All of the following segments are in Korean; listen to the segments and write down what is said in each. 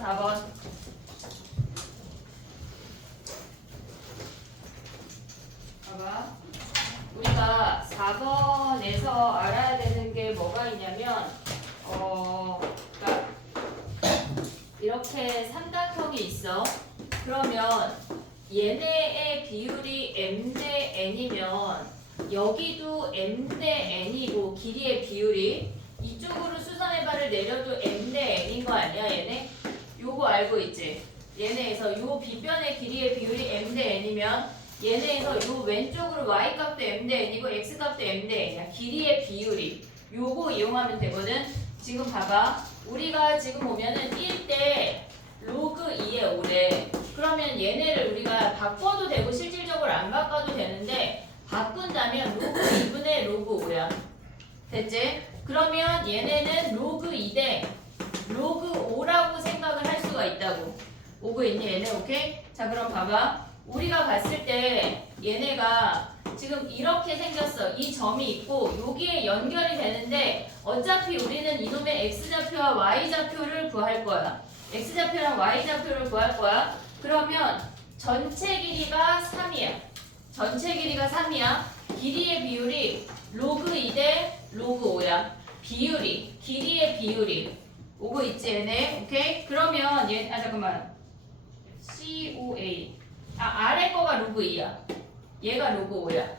4번. 봐봐. 우리가 4번에서 알아야 되는 게 뭐가 있냐면, 그러니까 이렇게 삼각형이 있어. 그러면 얘네의 비율이 m 대 n이면 여기도 m 대 n이고 길이의 비율이 이쪽으로 수선의 발을 내려도 m 대 n인 거 아니야 얘네? 요거 알고 있지? 얘네에서 요 빗변의 길이의 비율이 m 대 n이면 얘네에서 요 왼쪽으로 y값도 m 대 n이고 x값도 m 대 n이야. 길이의 비율이 요거 이용하면 되거든. 지금 봐봐. 우리가 지금 보면은 1대 로그 2의 5래. 그러면 얘네를 우리가 바꿔도 되고 실질적으로 안 바꿔도 되는데 바꾼다면 로그 2분의 로그 5야. 됐지? 그러면 얘네는 로그 2 대 로그 5라고 생각을 할 수가 있다고. 오고 있니 얘네? 오케이? 자 그럼 봐봐. 우리가 봤을 때 얘네가 지금 이렇게 생겼어. 이 점이 있고 여기에 연결이 되는데 어차피 우리는 이놈의 x좌표와 y좌표를 구할 거야. x좌표랑 y좌표를 구할 거야. 그러면 전체 길이가 3이야. 전체 길이가 3이야. 길이의 비율이 로그 2 대 로그 5야. 비율이, 길이의 비율이. 오고 있지 얘네? 오케이? 그러면 얘, 잠깐만. COA. 아래 거가 로그 2야. 얘가 로그 5야.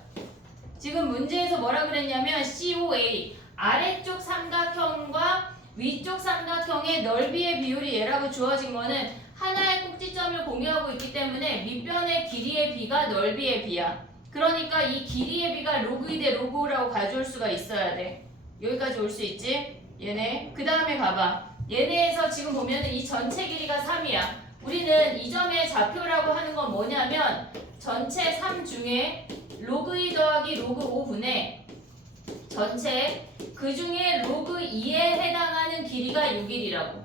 지금 문제에서 뭐라 그랬냐면 COA. 아래쪽 삼각형과 위쪽 삼각형의 넓이의 비율이 얘라고 주어진 거는 하나의 꼭지점을 공유하고 있기 때문에 밑변의 길이의 비가 넓이의 비야. 그러니까 이 길이의 비가 로그 2 대 로그 5라고 가져올 수가 있어야 돼. 여기까지 올 수 있지? 얘네. 그 다음에 봐봐. 얘네에서 지금 보면은 이 전체 길이가 3이야. 우리는 이 점의 좌표라고 하는 건 뭐냐면 전체 3 중에 로그 2 더하기 로그 5분의 전체 그 중에 로그 2에 해당하는 길이가 6일이라고.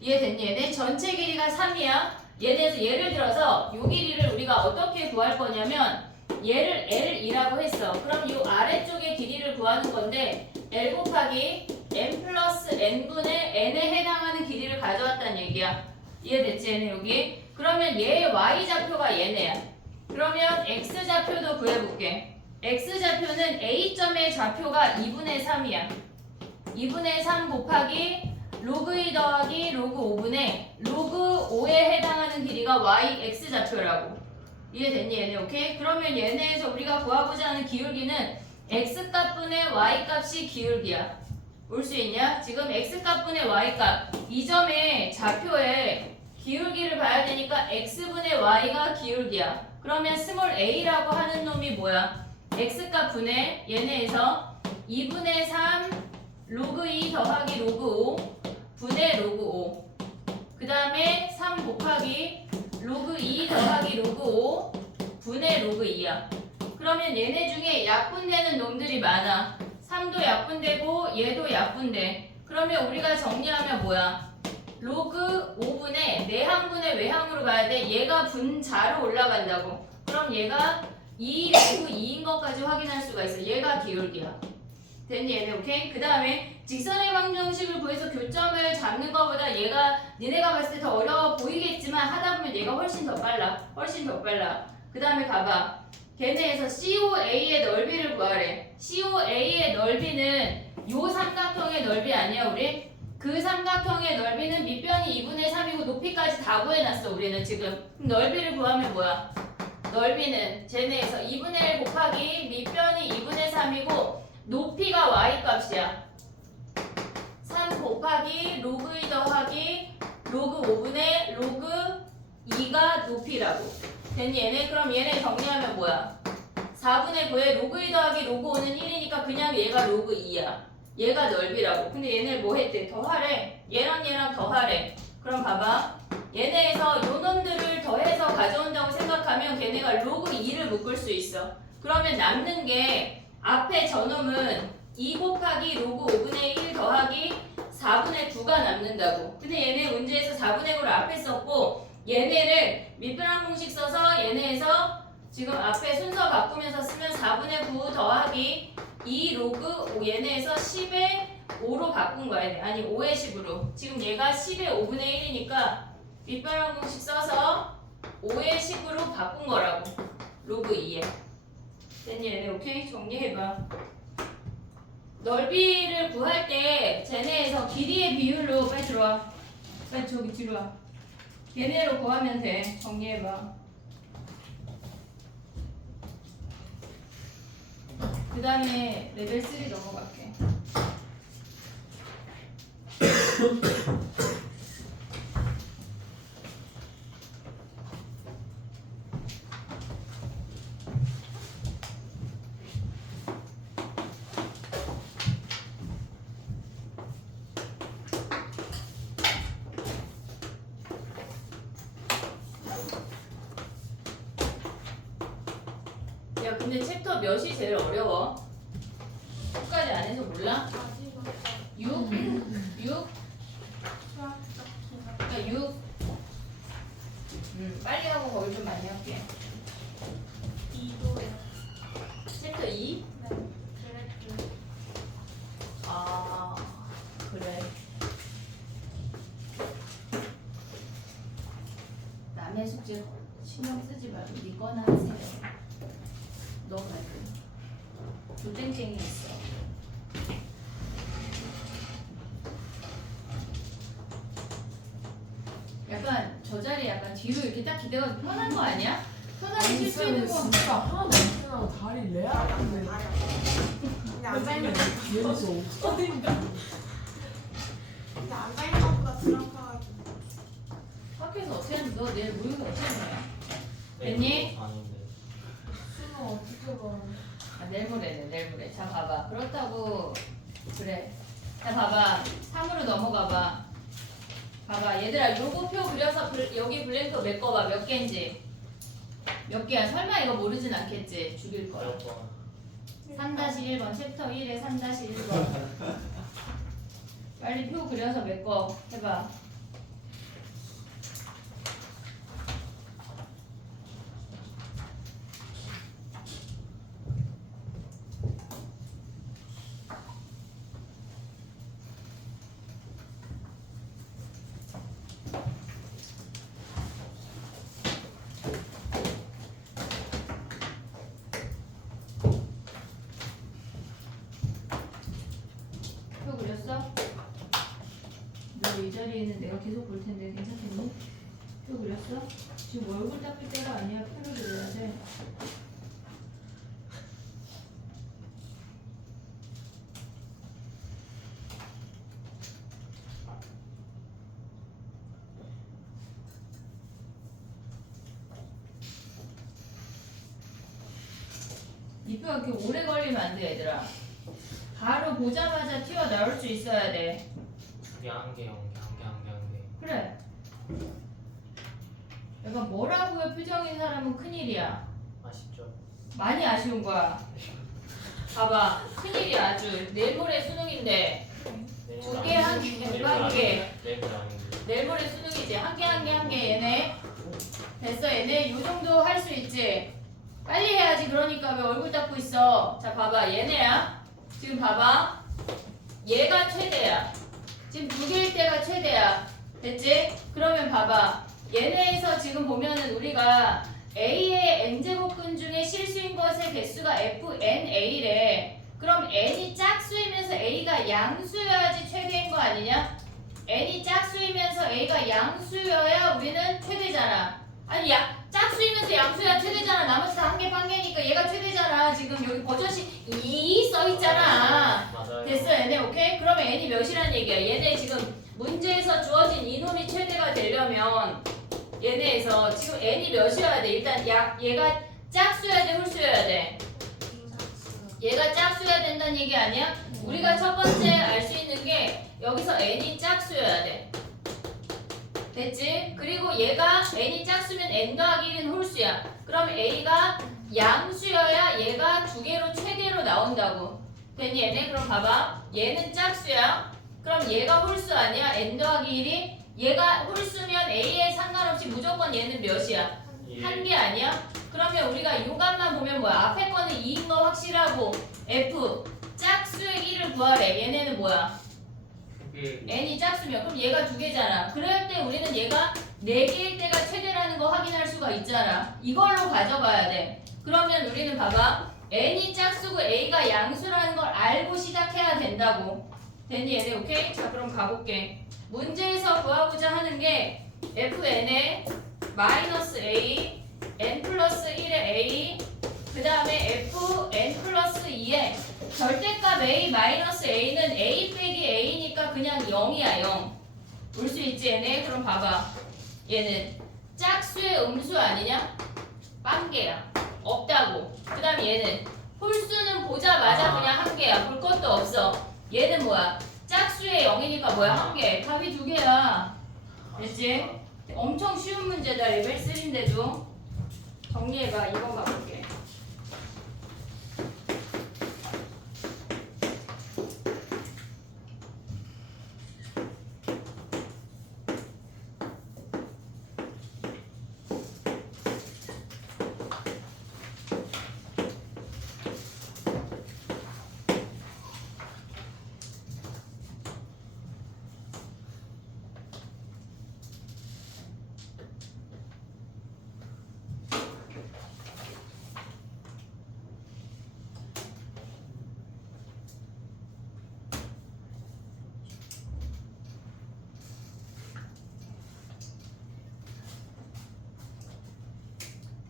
이해됐니? 얘네 전체 길이가 3이야. 얘네에서 예를 들어서 요 길이를 우리가 어떻게 구할 거냐면 얘를 L이라고 했어. 그럼 이 아래쪽의 길이를 구하는 건데 L 곱하기 n 플러스 n분의 n에 해당하는 길이를 가져왔다는 얘기야. 이해됐지? 얘네 여기. 그러면 얘의 y좌표가 얘네야. 그러면 x좌표도 구해볼게. x좌표는 a점의 좌표가 2분의 3이야. 2분의 3 곱하기 로그 2 더하기 로그 5분의 로그 5에 해당하는 길이가 y x좌표라고. 이해됐니 얘네? 오케이? 그러면 얘네에서 우리가 구하고자 하는 기울기는 x값분의 y값이 기울기야. 올 수 있냐? 지금 x값분의 y값 이 점의 좌표에 기울기를 봐야 되니까 x분의 y가 기울기야. 그러면 스몰 a라고 하는 놈이 뭐야? x값분의 얘네에서 2분의 3 로그 2 더하기 로그 5 분의 로그 5 그 다음에 3 곱하기 로그 2 더하기 로그 5 분의 로그 2야. 그러면 얘네 중에 약분되는 놈들이 많아. 3도 약분되고 얘도 약분돼. 그러면 우리가 정리하면 뭐야? 로그 5분의 내항분의 외항으로 가야 돼. 얘가 분자로 올라간다고. 그럼 얘가 2 로그 2인 것까지 확인할 수가 있어. 얘가 기울기야. 됐니 얘네? 오케이? 그 다음에 직선의 방정식을 구해서 교점을 잡는 것보다 얘가 니네가 봤을 때 더 어려워 보이겠지만 하다 보면 얘가 훨씬 더 빨라. 훨씬 더 빨라. 그 다음에 가봐. 걔네에서 COA의 넓이를 구하래. COA의 넓이는 요 삼각형의 넓이 아니야 우리? 그 삼각형의 넓이는 밑변이 2분의 3이고 높이까지 다 구해놨어 우리는 지금. 그럼 넓이를 구하면 뭐야? 넓이는 쟤네에서 2분의 1 곱하기 밑변이 2분의 3이고 높이가 y값이야. 3 곱하기 로그 2 더하기 로그 5분의 로그 2가 높이라고. 됐니 얘네? 그럼 얘네 정리하면 뭐야? 4분의 9에 로그 2 더하기 로그 5는 1이니까 그냥 얘가 로그 2야. 얘가 넓이라고. 근데 얘네 뭐 했대? 더하래. 얘랑 얘랑 더하래. 그럼 봐봐. 얘네에서 요 놈들을 더해서 가져온다고 생각하면 걔네가 로그 2를 묶을 수 있어. 그러면 남는 게 앞에 저놈은 2 곱하기 로그 5분의 1 더하기 4분의 9가 남는다고. 근데 얘네 문제에서 4분의 9를 앞에 썼고 얘네를 밑변환 공식 써서 얘네에서 지금 앞에 순서 바꾸면서 쓰면 4분의 9 더하기 2 로그 5 얘네에서 10의 5로 바꾼 거야. 얘네. 아니 5의 10으로. 지금 얘가 10의 5분의 1이니까 밑변환 공식 써서 5의 10으로 바꾼 거라고. 로그 2에. 됐니 얘네? 오케이? 정리해봐. 넓이를 구할 때 쟤네에서 길이의 비율로 빨리 들어와. 빨리 저기 뒤로 와. 얘네로 구하면 돼. 정리해봐. 그 다음에 레벨 3 넘어갈게. 야 근데 챕터 몇이 제일 어려워? 10까지 안 해서 몰라? 6? 6? 그러니까 6 빨리 하고 거기 좀 많이 할게. 챕터 2? 아 그래. 남의 숙제 신경 쓰지 말고 네 거나 하세요. 너 말고 조땡땡이 있어. 약간 저 자리 약간 뒤로 이렇게 딱 기대가지고 편한 거 아니야? 편하게 쉴 수 있는 거. 진짜 하나도 안 쓰나 다리 레알 같은데. 근데 안 다니는 얘에서 어딘가. 근데 안 다니는 것보다 들어가가지고 학교에서 어떻게 하는지 너 내일 모의고 어떻게 하는 거야? 됐니? 아닌데. 수능 어떻게 봐. 아, 내일 모레네 내일 모레. 자 봐봐. 그렇다고 그래. 자 봐봐. 3으로 넘어가봐. 봐봐 얘들아 요거 표 그려서 여기 블랭크 메꿔봐. 몇 개인지. 몇 개야? 설마 이거 모르진 않겠지? 죽일 거야. 몇 번? 3-1번 챕터 1에 3-1번 빨리 표 그려서 메꿔 해봐. 표 그렸어? 너 이 자리에는 내가 계속 볼 텐데 괜찮겠니? 표 그렸어? 지금 얼굴 닦을 때가 아니야. 표를 그려야 돼. 이 표 이렇게 오래 걸리면 안 돼 얘들아. 바로 보자마자 튀어나올 수 있어야 돼. 그게 한 개, 한 개, 한 개, 한 개, 한 개. 그래. 약간 뭐라고요 표정인 사람은 큰일이야. 아쉽죠? 많이 아쉬운 거야. 봐봐. 큰일이야 아주. 내일 모레 수능인데 두 개, 한 개, 한 개. 내일 아닌데. 내일 모레 수능이지. 한 개, 한 개, 한 개 얘네. 됐어 얘네 요 정도 할 수 있지. 빨리 해야지. 그러니까 왜 얼굴 닦고 있어. 자 봐봐 얘네야. 지금 봐봐. 얘가 최대야. 지금 두 개일 때가 최대야. 됐지? 그러면 봐봐. 얘네에서 지금 보면은 우리가 A의 n제곱근 중에 실수인 것의 개수가 FNA래. 그럼 n이 짝수이면서 A가 양수여야지 최대인 거 아니냐? n이 짝수이면서 A가 양수여야 우리는 최대잖아. 아니 짝수이면서 양수야 최대잖아. 나머지 다 한 개 빵개니까 얘가 최대잖아. 지금 여기 버전식 2 써있잖아. 맞아요. 됐어 얘네 오케이? 그러면 n이 몇이란 얘기야? 얘네 지금 문제에서 주어진 이놈이 최대가 되려면 얘네에서 지금 n이 몇이어야 돼? 일단 얘가 짝수여야 돼? 홀수여야 돼? 얘가 짝수여야 된다는 얘기 아니야? 우리가 첫 번째 알 수 있는 게 여기서 n이 짝수여야 돼. 됐지? 그리고 얘가 n이 짝수면 n 더하기 1은 홀수야. 그럼 a가 양수여야 얘가 두 개로 최대로 나온다고. 됐니 얘네? 그럼 봐봐. 얘는 짝수야. 그럼 얘가 홀수 아니야? n 더하기 1이? 얘가 홀수면 a에 상관없이 무조건 얘는 몇이야? 예. 한 개 아니야? 그러면 우리가 요 값만 보면 뭐야? 앞에 거는 2인 거 확실하고 f 짝수의 1을 구하래. 얘네는 뭐야? 개. n이 짝수면 그럼 얘가 2개잖아. 그럴 때 우리는 얘가 4개일 때가 최대라는 거 확인할 수가 있잖아. 이걸로 가져가야 돼. 그러면 우리는 봐봐. n이 짝수고 a가 양수라는 걸 알고 시작해야 된다고. 됐니 얘네? 오케이? 자 그럼 가볼게. 문제에서 구하고자 하는 게 fn의 마이너스 a, n 플러스 1의 a, 그 다음에 fn 플러스 2의 절대값 a 마이너스 a는 a 빼기 a니까 그냥 0이야 0. 올 수 있지 얘네? 그럼 봐봐. 얘는 짝수의 음수 아니냐? 빵개야. 없다고. 그 다음에 얘는 홀수는 보자마자 그냥 1개야. 볼 것도 없어. 얘는 뭐야? 짝수의 0이니까 뭐야? 1개. 답이 2개야. 됐지? 엄청 쉬운 문제다. 레벨 3인데도. 정리해봐. 이번 가볼게.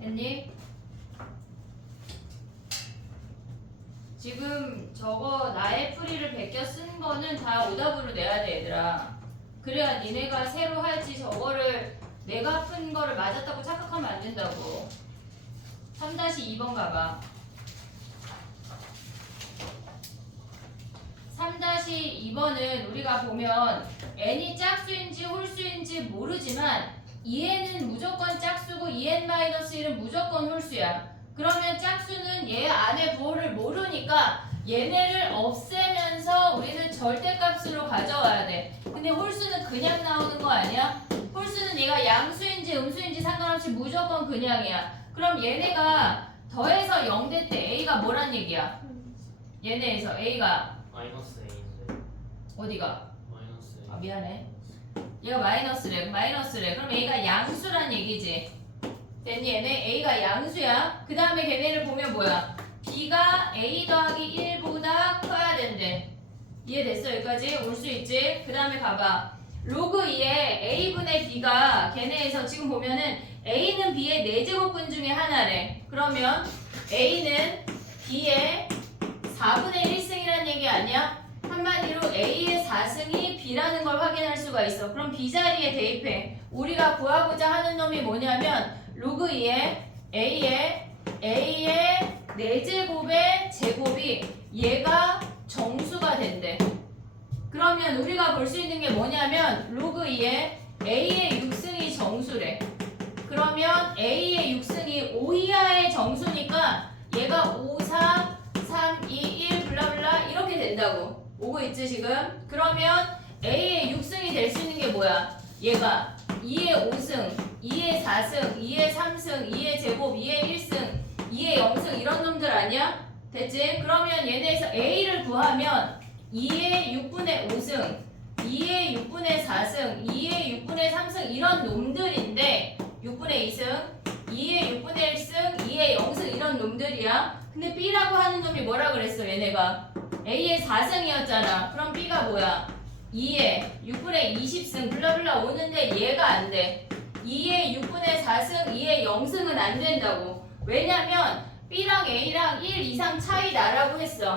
됐니? 지금 저거 나의 풀이를 베껴 쓴 거는 다 오답으로 내야 돼 얘들아. 그래야 니네가 새로 할지 저거를 내가 푼 거를 맞았다고 착각하면 안 된다고. 3-2번 가봐. 3-2번은 우리가 보면 n이 짝수인지 홀수인지 모르지만 2n은 무조건 짝수고 2n-1은 무조건 홀수야. 그러면 짝수는 얘 안에 부호를 모르니까 얘네를 없애면서 우리는 절대값으로 가져와야 돼. 근데 홀수는 그냥 나오는 거 아니야? 홀수는 얘가 양수인지 음수인지 상관없이 무조건 그냥이야. 그럼 얘네가 더해서 0될 때 a가 뭐란 얘기야? 얘네에서 a가 마이너스 A인데. 어디가? 마이너스 A. 아 미안해. 얘가 마이너스래. 그럼 a가 양수란 얘기지. 됐니? 얘네 a가 양수야. 그 다음에 걔네를 보면 뭐야? b가 a 더하기 1보다 커야 된대. 이해됐어? 여기까지 올 수 있지? 그 다음에 봐봐. 로그 2에 a분의 b가 걔네에서 지금 보면은 a는 b의 4제곱분 중에 하나래. 그러면 a는 b의 4분의 1승이란 얘기 아니야? 한마디로 a의 4승이 b라는 걸 확인할 수가 있어. 그럼 b 자리에 대입해. 우리가 구하고자 하는 놈이 뭐냐면 로그 2에 a의 4제곱의 제곱이 얘가 정수가 된대. 그러면 우리가 볼 수 있는 게 뭐냐면 로그 2에 a의 6승이 정수래. 그러면 a의 6승이 5 이하의 정수니까 얘가 5, 4, 3, 2, 1 블라블라 이렇게 된다고. 오고 있지 지금? 그러면 a의 6승이 될 수 있는 게 뭐야? 얘가 2의 5승, 2의 4승, 2의 3승, 2의 제곱, 2의 1승, 2의 0승 이런 놈들 아니야? 됐지? 그러면 얘네에서 a를 구하면 2의 6분의 5승, 2의 6분의 4승, 2의 6분의 3승 이런 놈들인데 6분의 2승, 2의 6분의 1승, 2의 0승 이런 놈들이야. 근데 b라고 하는 놈이 뭐라 그랬어 얘네가? a의 4승이었잖아. 그럼 b가 뭐야? 2의 6분의 20승 블라블라 오는데 얘가 안 돼. 2의 6분의 4승, 2의 0승은 안 된다고. 왜냐면 b랑 a랑 1 이상 차이 나라고 했어.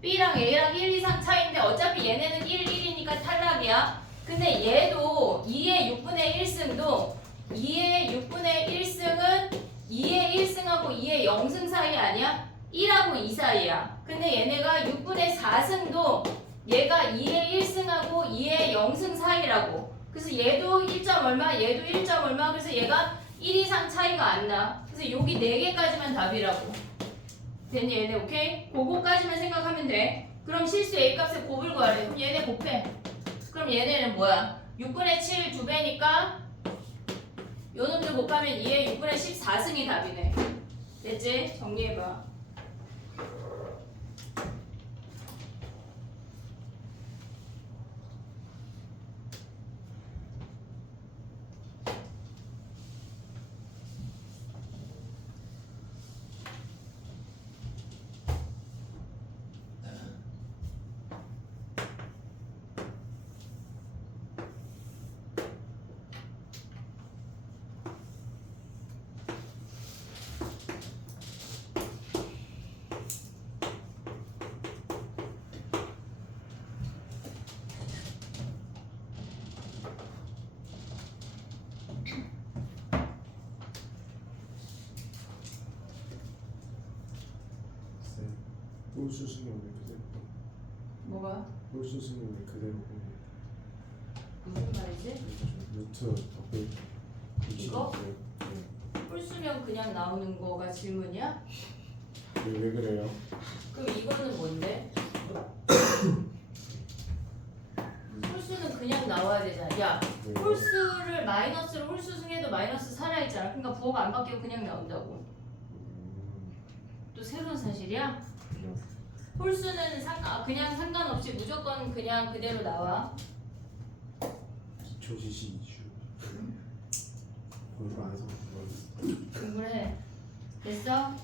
b랑 a랑 1 이상 차이인데 어차피 얘네는 1, 1이니까 탈락이야. 근데 얘도 2의 6분의 1승도 2의 6분의 1승은 2의 1승하고 2의 0승 사이 아니야? 1하고 2 사이야. 근데 얘네가 6분의 4승도 얘가 2의 1승하고 2의 0승 사이라고. 그래서 얘도 1점 얼마, 얘도 1점 얼마. 그래서 얘가 1 이상 차이가 안 나. 그래서 여기 4개까지만 답이라고. 됐니 얘네? 오케이? 그거까지만 생각하면 돼. 그럼 실수 A 값을 곱을 구하래. 그럼 얘네 곱해. 그럼 얘네는 뭐야? 6분의 7 2배니까 요 놈들 곱하면 2의 6분의 14승이 답이네. 됐지? 정리해봐. 홀수 수는 왜 그대로? 뭐가? 홀수 수는 왜 그대로 보내? 무슨 말이지? 루트 더블 이거? 네. 홀수면 그냥 나오는 거가 질문이야? 왜 그래요? 그럼 이거는 뭔데? 홀수는 그냥 나와야 되잖아. 야, 네. 홀수를 마이너스로 홀수 중에도 마이너스 살아있잖아. 그러니까 부호가 안 바뀌고 그냥 나온다고. 또 새로운 사실이야? 그냥 홀수는 그냥 상관없이 무조건 그냥 그대로 나와. 기초 지식 이슈. 공부 안 해서 그런 공부를 해. 됐어?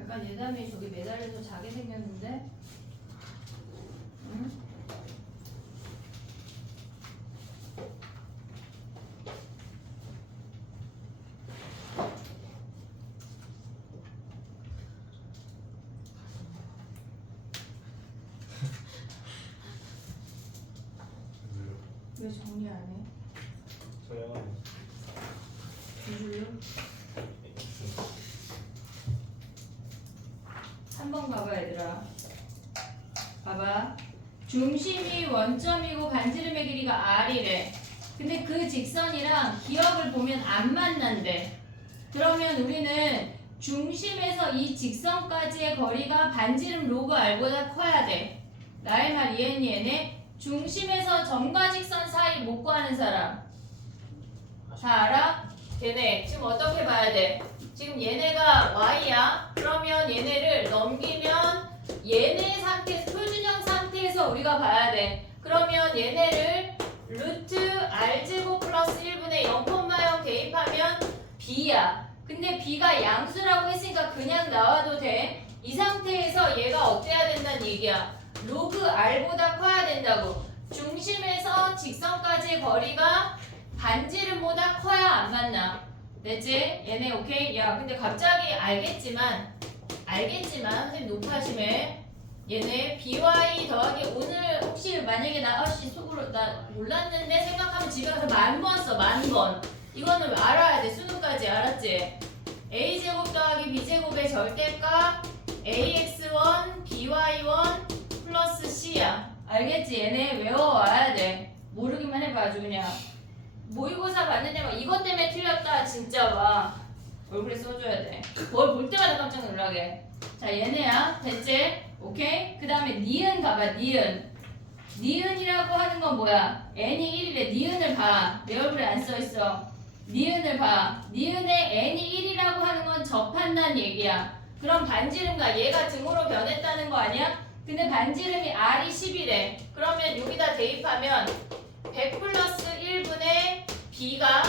약간 예담이 저기 매달려서 자게 생겼는데? 응? 왜 정리 안 해? 저요. 주줄요? 3번 봐봐 얘들아. 봐봐. 중심이 원점이고 반지름의 길이가 r이래. 근데 그 직선이랑 기역을 보면 안 만난대. 그러면 우리는 중심에서 이 직선까지의 거리가 반지름 로그 r보다 커야 돼. 나의 말 이해했니 얘네? 중심에서 점과 직선 사이 못 구하는 사람 다 알아? 얘네 지금 어떻게 봐야 돼? 지금 얘네가 y야. 그러면 얘네를 넘기면 얘네 상태, 표준형 상태에서 우리가 봐야 돼. 그러면 얘네를 루트 r제곱 플러스 1분의 0,0 대입하면 b야. 근데 b가 양수라고 했으니까 그냥 나와도 돼. 이 상태에서 얘가 어때야 된다는 얘기야. 로그 r보다 커야 된다고. 중심에서 직선까지의 거리가 반지름보다 커야 안 맞나? 됐지? 얘네 오케이? 야 근데 갑자기 알겠지만 선생님 높아심에 얘네 by 더하기 오늘 혹시 만약에 나 속으로 나 몰랐는데 생각하면 집에 가서 10,000번 써. 10,000번. 이거는 알아야 돼. 수능까지 알았지? a제곱 더하기 b제곱의 절대값 ax1 by1 플러스 c야. 알겠지? 얘네 외워와야 돼. 모르기만 해봐 아주 그냥. 모의고사 봤는데 막 이것 때문에 틀렸다 진짜 와. 얼굴에 써줘야 돼. 뭘 볼 때마다 깜짝 놀라게. 자 얘네야. 됐지? 오케이? 그 다음에 니은 가봐. 니은이라고 하는 건 뭐야? n이 1이래. 니은을 봐. 내 얼굴에 안 써있어. 니은을 봐. 니은에 n이 1이라고 하는 건 접한다는 얘기야. 그럼 반지름과 얘가 등으로 변했다는 거 아니야? 근데 반지름이 r이 10이래. 그러면 여기다 대입하면 100 플러스 1분의 b가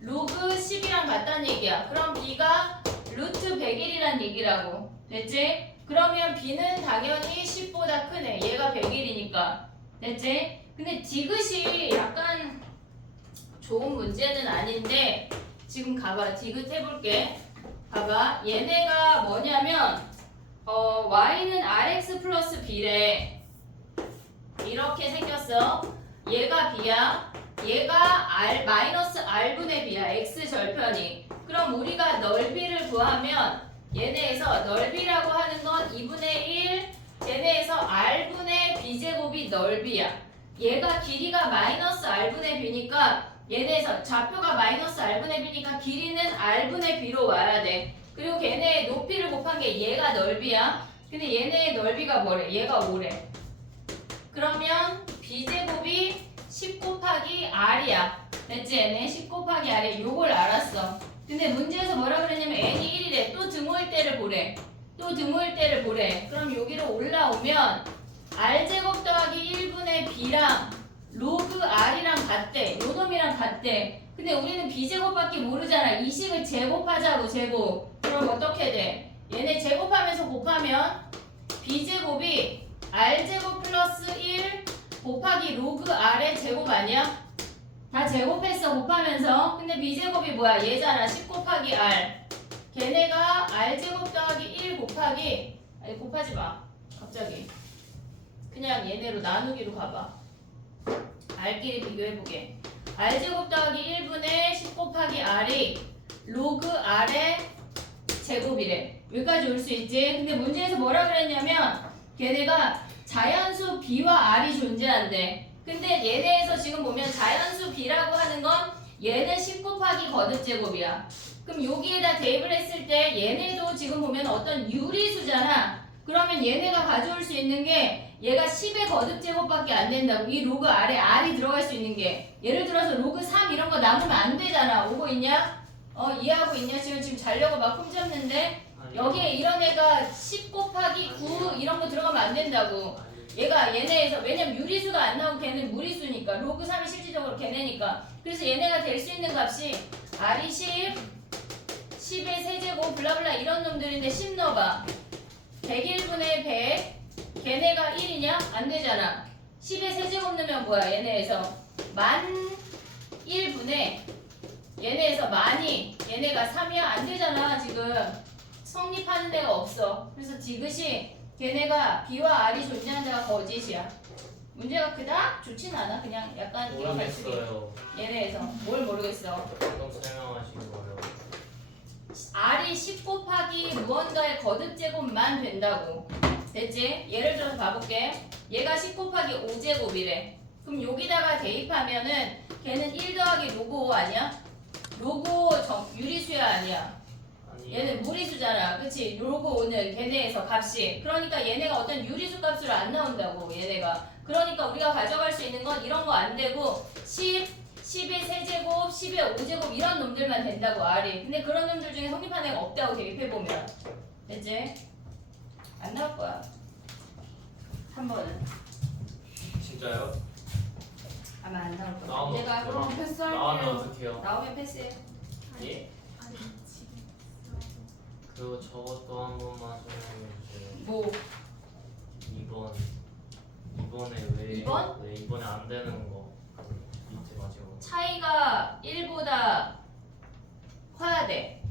로그 10이랑 같다는 얘기야. 그럼 b가 루트 100일이란 얘기라고. 됐지? 그러면 b는 당연히 10보다 크네. 얘가 100일이니까. 됐지? 근데 디귿이 약간 좋은 문제는 아닌데 지금 가봐. 디귿 해볼게. 봐봐. 얘네가 뭐냐면 y는 rx 플러스 b래. 이렇게 생겼어. 얘가 b야. 얘가 r 마이너스 r분의 b야. x 절편이. 그럼 우리가 넓이를 구하면 얘네에서 넓이라고 하는 건 2분의 1 쟤네에서 r분의 b제곱이 넓이야. 얘가 길이가 마이너스 r분의 b니까 얘네에서 좌표가 마이너스 r분의 b니까 길이는 r분의 b로 와야 돼. 그리고 걔네의 높이를 곱한 게 얘가 넓이야. 근데 얘네의 넓이가 뭐래? 얘가 5래. 그러면 b제곱이 10 곱하기 r이야. 됐지? 얘네 10 곱하기 r이야. 요걸 알았어. 근데 문제에서 뭐라 그랬냐면 n이 1이래. 또 등호일 때를 보래. 그럼 여기로 올라오면 r제곱 더하기 1분의 b랑 로그 r이랑 같대. 요 놈이랑 같대. 근데 우리는 b제곱밖에 모르잖아. 이 식을 제곱하자고 제곱. 그럼 어떻게 돼? 얘네 제곱하면서 곱하면 b제곱이 r제곱 플러스 1 곱하기 로그 r의 제곱 아니야? 다 제곱했어 곱하면서. 근데 b제곱이 뭐야? 얘잖아. 10 곱하기 r. 걔네가 r제곱 더하기 1 곱하기 아니 곱하지 마. 갑자기. 그냥 얘네로 나누기로 가봐. r끼리 비교해보게. r제곱 더하기 1분의 10 곱하기 r이 로그 r의 제곱이래. 여기까지 올 수 있지? 근데 문제에서 뭐라 그랬냐면 걔네가 자연수 b와 r이 존재한대. 근데 얘네에서 지금 보면 자연수 b라고 하는 건 얘는 10 곱하기 거듭제곱이야. 그럼 여기에다 대입을 했을 때 얘네도 지금 보면 어떤 유리수잖아. 그러면 얘네가 가져올 수 있는 게 얘가 10의 거듭제곱밖에 안 된다고. 이 로그 r에 r이 들어갈 수 있는 게 예를 들어서 로그 3 이런 거 남으면 안 되잖아. 오고 있냐? 이해하고 있냐? 지금 자려고 막 훔쳤는데 여기에 이런 애가 10 곱하기 9 이런 거 들어가면 안 된다고. 얘가 얘네에서 왜냐면 유리수가 안 나오고 걔는 무리수니까 로그 3이 실질적으로 걔네니까. 그래서 얘네가 될 수 있는 값이 r이 10, 10의 세제곱 블라블라 이런 놈들인데 10 넣어봐. 101분의 100 걔네가 1이냐? 안 되잖아. 10의 세제곱 넣으면 뭐야 얘네에서 10,001분의 얘네에서 만이 얘네가 3이야? 안 되잖아. 지금 성립하는 데가 없어. 그래서 지그시 걔네가 b와 r이 존재하는 데가 거짓이야. 문제가 그닥 좋진 않아. 그냥 약간 이런 말씀이 모르겠어요. 얘네에서 뭘 모르겠어. 방금 설명하신 거요. r이 10 곱하기 무언가의 거듭제곱만 된다고. 됐지? 예를 들어서 봐볼게. 얘가 10 곱하기 5제곱이래. 그럼 여기다가 대입하면은 걔는 1 더하기 로그 5 아니야? 로그 5 유리수야 아니야? 아니. 얘는 무리수잖아. 그치? 로그 5는 걔네에서 값이. 그러니까 얘네가 어떤 유리수 값으로 안 나온다고. 얘네가. 그러니까 우리가 가져갈 수 있는 건 이런 거 안 되고 10, 10의 세제곱, 10의 5제곱 이런 놈들만 된다고 r이. 근데 그런 놈들 중에 성립한 애가 없다고 대입해보면. 됐지? 안 나올 거야. 3번은. 진짜요? 아마 안 나올 거야. 나오면 내가 그럼 나오면 패스할게요. 어떡해요? 나오면 패스해. 예? 아니 지금 그리고 저것도 한 번만 설명해 주세요. 뭐 2번에 왜 2번? 왜 2번에 안 되는 거 밑에 마지막. 차이가 1보다 커야 돼.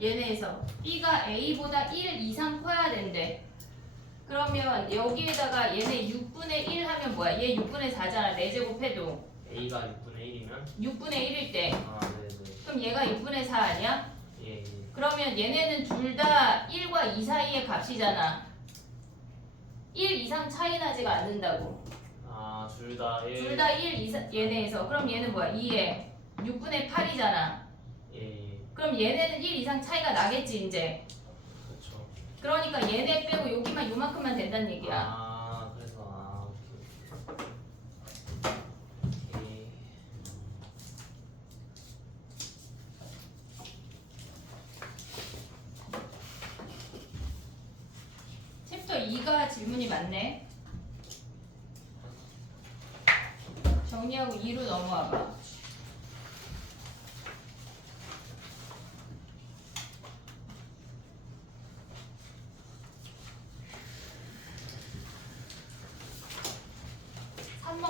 얘네에서 b가 a보다 1 이상 커야 된대. 그러면 여기에다가 얘네 6분의 1 하면 뭐야? 얘 6분의 4잖아. 4제곱해도 A가 6분의 1이면 6분의 1일 때. 아 네네. 그럼 얘가 6분의 4 아니야? 예. 그러면 얘네는 둘 다 1과 2 사이의 값이잖아. 1 이상 차이 나지가 않는다고. 둘 다 1. 둘 다 1 이상 얘네에서. 그럼 얘는 뭐야? 2에 6분의 8이잖아. 예. 그럼 얘네는 1 이상 차이가 나겠지 이제. 그렇죠. 그러니까 얘네 빼고 여기만 요만큼만 된다는 얘기야. 그래서 오케이. 챕터 2가 질문이 많네. 정리하고 2로 넘어와봐.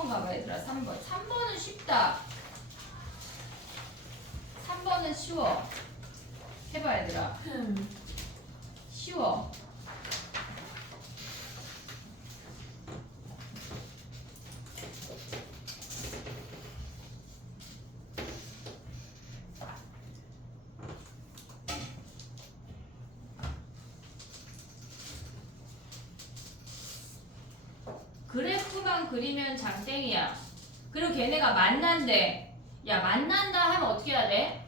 가봐 얘들아. 3번. 3번은 쉽다. 3번은 쉬워. 해봐 얘들아. 쉬워. 그래프만 그리면 장땡이야. 그리고 걔네가 만난대. 야 만난다 하면 어떻게 해야 돼?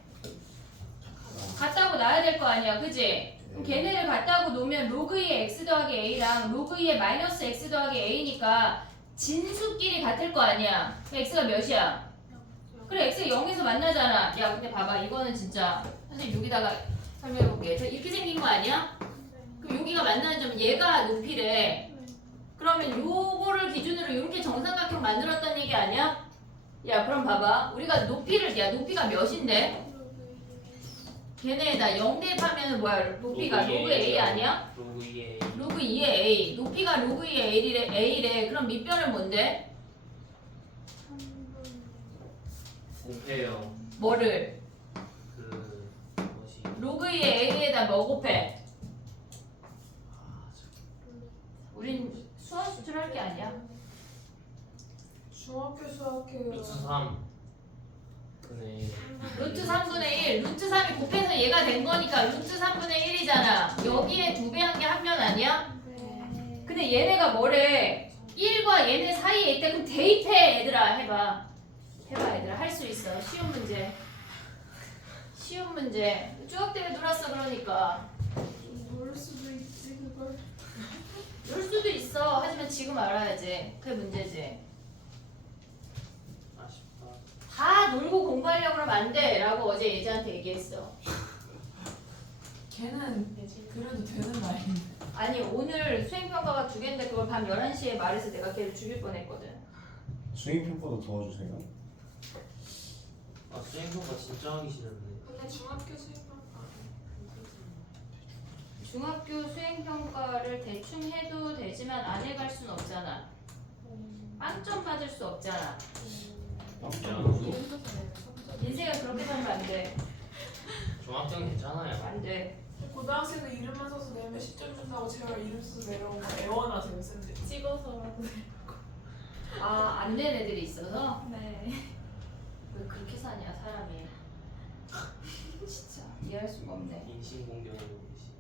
같다고 놔야 될 거 아니야, 그지? 그럼 걔네를 같다고 놓으면 로그 2의 x 더하기 a랑 로그 2의 마이너스 x 더하기 a니까 진수끼리 같을 거 아니야. 그 x가 몇이야? 그래, x가 0에서 만나잖아. 야 근데 봐봐, 이거는 진짜 선생님 여기다가 설명해볼게. 저 이렇게 생긴 거 아니야? 그럼 여기가 만나는 점은 얘가 높이래. 그러면 요거를 기준으로 이렇게 정삼각형 만들었다는 얘기 아니야? 야 그럼 봐봐, 우리가 높이를, 야 높이가 몇인데? 걔네에다 0 대입하면 뭐야? 높이가 로그 A 아니야? 로그 2의 로그 2의 A. 높이가 로그 2의 A래. 그럼 밑변은 뭔데? 곱해요. 뭐를? 그 뭐지? 로그 2의 A에다 뭐 곱해? 우린 수학 수출할 게 아니야. 중학교 수학해요. 루트 3 분의 루트 3분의 1. 루트 3이 곱해서 얘가 된 거니까 루트 3분의 1이잖아. 여기에 2배 한 게 한 면 아니야? 네. 근데 얘네가 뭐래? 1과 얘네 사이에 있대. 그럼 대입해 얘들아. 해봐 얘들아. 할 수 있어. 쉬운 문제. 쉬운 문제. 추억 때문에 놀았어 그러니까. 모를 수도 있지 그걸. 놀 수도 있어. 하지만 지금 알아야지. 그게 문제지. 아쉽다. 다 놀고 공부하려고 그러면 안 돼. 라고 어제 예지한테 얘기했어. 걔는 그래도 되는 나이인데. 아니 오늘 수행평가가 2개인데 그걸 밤 11시에 말해서 내가 걔를 죽일 뻔했거든. 수행평가도 도와주세요. 아 수행평가 진짜 하기 싫은데. 근데 중학교 수행평가. 중학교 수행평가를 대충 해도 되지만 안 해갈 순 없잖아. 빵점 받을 수 없잖아. 인생을 그렇게 살면 안 돼. 중학생 괜찮아요. 안 돼. 고등학생도 이름만 써서 내면 10점 준다고 제발 이름 써서 내려오면 애원하세요 쌤들. 찍어서라도. 아, 안 된 애들이 있어서? 네. 왜 그렇게 사냐, 사람이. 진짜 이해할 수가 없네. 인신공격을 보듯이.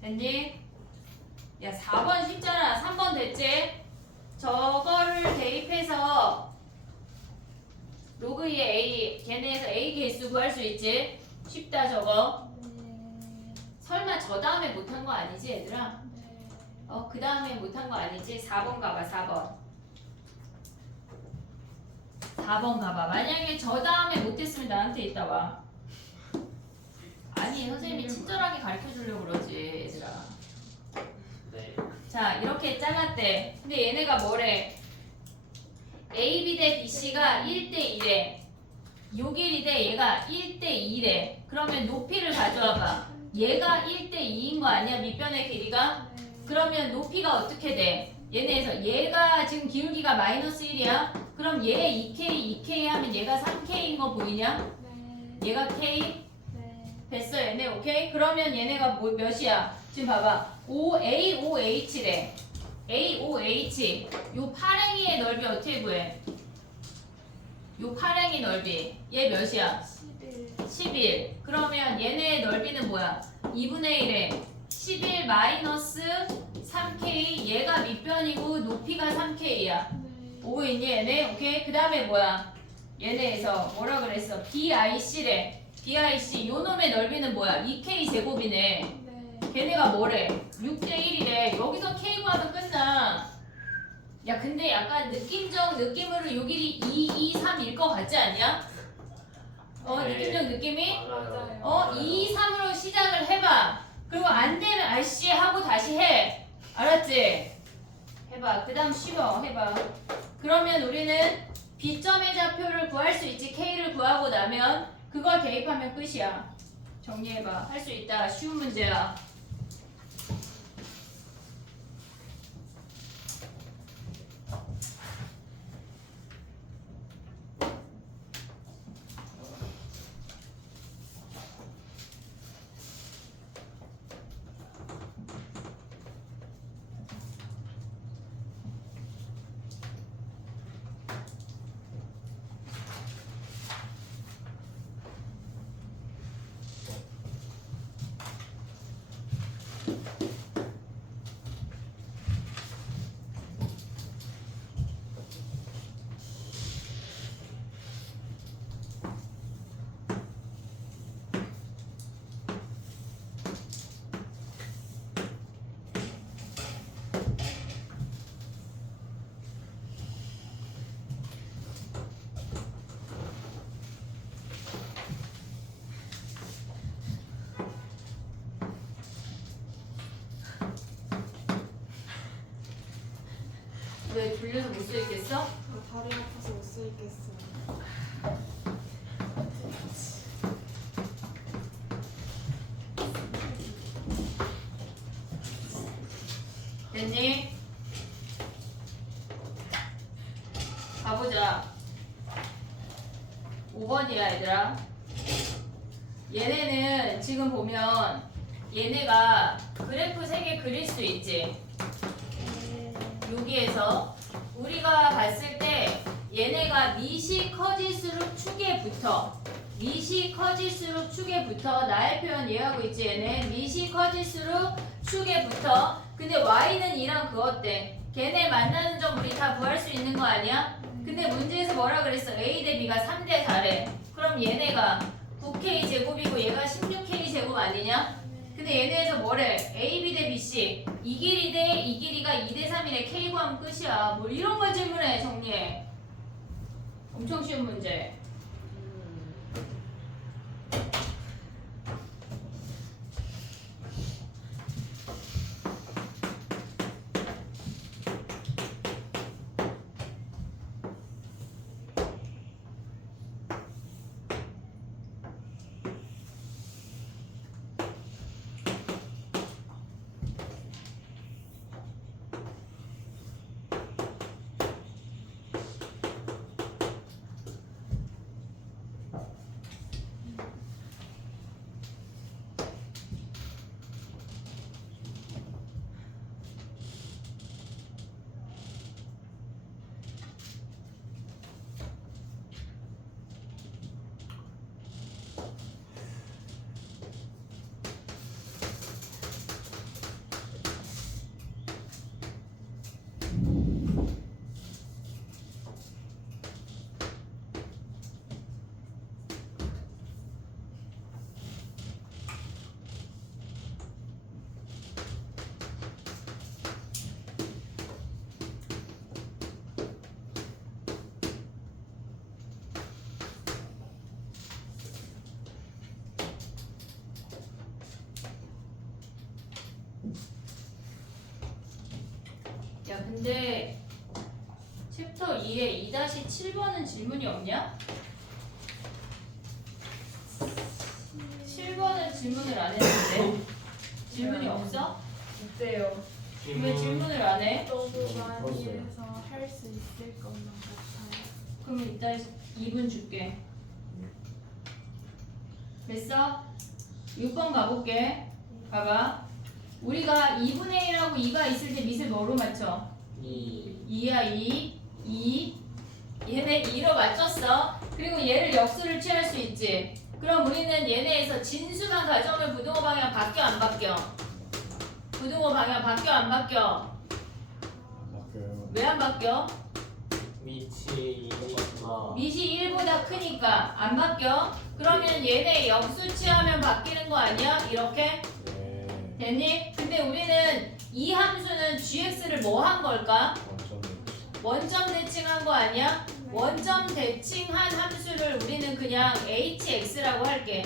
됐니? 야, 4번 쉽잖아. 3번 됐지? 저거를 대입해서 로그 2의 A, 걔네에서 A 개수 구할 수 있지? 쉽다, 저거. 설마 저 다음에 못한 거 아니지, 얘들아? 그 다음에 못한 거 아니지? 4번 가봐, 4번. 4번 가봐. 만약에 저 다음에 못했으면 나한테 이따 와. 아니, 선생님이 친절하게 가르쳐 주려고 그러지, 얘들아. 네. 자, 이렇게 잘랐대. 근데 얘네가 뭐래? AB 대 BC가 1대 1에 요 길이 대 얘가 1대 2래. 그러면 높이를 가져와봐. 얘가 1대 2인 거 아니야? 밑변의 길이가? 그러면 높이가 어떻게 돼? 얘네에서 얘가 지금 기울기가 마이너스 1이야? 그럼 얘 2K 하면 얘가 3K인 거 보이냐? 얘가 K? 됐어 얘네 오케이? 그러면 얘네가 뭐 몇이야? 지금 봐봐. AOH래. AOH. 요 파랭이의 넓이 어떻게 구해? 요 파랭이 넓이. 얘 몇이야? 11. 그러면 얘네의 넓이는 뭐야? 2분의 1에 11 마이너스 3K. 얘가 밑변이고 높이가 3K야. 오고 있니 얘네? 오케이? 그 다음에 뭐야? 얘네에서 뭐라 그랬어? BIC래. BIC. 요 놈의 넓이는 뭐야? 2K 제곱이네. 걔네가 뭐래? 6대1이래. 여기서 K 구하면 끝나. 야 근데 약간 느낌으로 요 길이 2, 2, 3일 것 같지 않냐? 네. 느낌적 느낌이? 맞아요. 2, 3으로 시작을 해봐. 그리고 안 되면 아씨 하고 다시 해. 알았지? 해봐. 그 다음 쉬워. 해봐. 그러면 우리는 B점의 좌표를 구할 수 있지. K를 구하고 나면 그걸 대입하면 끝이야. 정리해봐. 할 수 있다. 쉬운 문제야. 왜 졸려서 못 쓰겠어? 다리 아파서 못 쓰겠어요. 됐니? 가보자. 5번이야 얘들아. 얘네는 지금 보면 얘네가 그래프 3개 그릴 수 있지. 여기에서 우리가 봤을 때 얘네가 밑이 커질수록 축에 붙어. 밑이 커질수록 축에 붙어. 나의 표현 이해하고 있지 얘네. 밑이 커질수록 축에 붙어. 근데 y는 2랑 그거 어때? 걔네 만나는 점 우리 다 구할 수 있는 거 아니야? 근데 문제에서 뭐라 그랬어? a 대 b가 3대 4래. 그럼 얘네가 9k 제곱이고 얘가 16k 제곱 아니냐? 근데 얘네에서 뭐래? AB 대 BC 이 길이 대 이 길이가 2대 3이래. K 구하면 끝이야. 뭐 이런 걸 질문해. 정리해. 엄청 쉬운 문제. 야 근데 챕터 2에 2-7번은 질문이 없냐? 7번은 질문을 안 했는데 질문이 없어? 있대요. 왜 질문을 안 해? 너무 많이 풀었어요. 해서 할 수 있을 것만 같아요. 그러면 이따 2분 줄게. 됐어? 6번 가볼게. 봐봐. 우리가 2분의 1하고 2가 있을 때 밑을 뭐로 맞춰? 2야 2 얘네 2로 맞췄어. 그리고 얘를 역수를 취할 수 있지. 그럼 우리는 얘네에서 진수만 가져오면 부등호 방향 바뀌어 안 바뀌어? 부등호 방향 바뀌어 안 바뀌어? 바뀌어요. 왜 안 바뀌어? 밑이 2니까 밑이 1보다 크니까 안 바뀌어? 그러면 얘네 역수 취하면 바뀌는 거 아니야? 이렇게? 네. 됐니? 근데 우리는 이 함수는 gx를 뭐 한 걸까? 원점 대칭한 거 아니야? 원점 대칭한 함수를 우리는 그냥 hx라고 할게.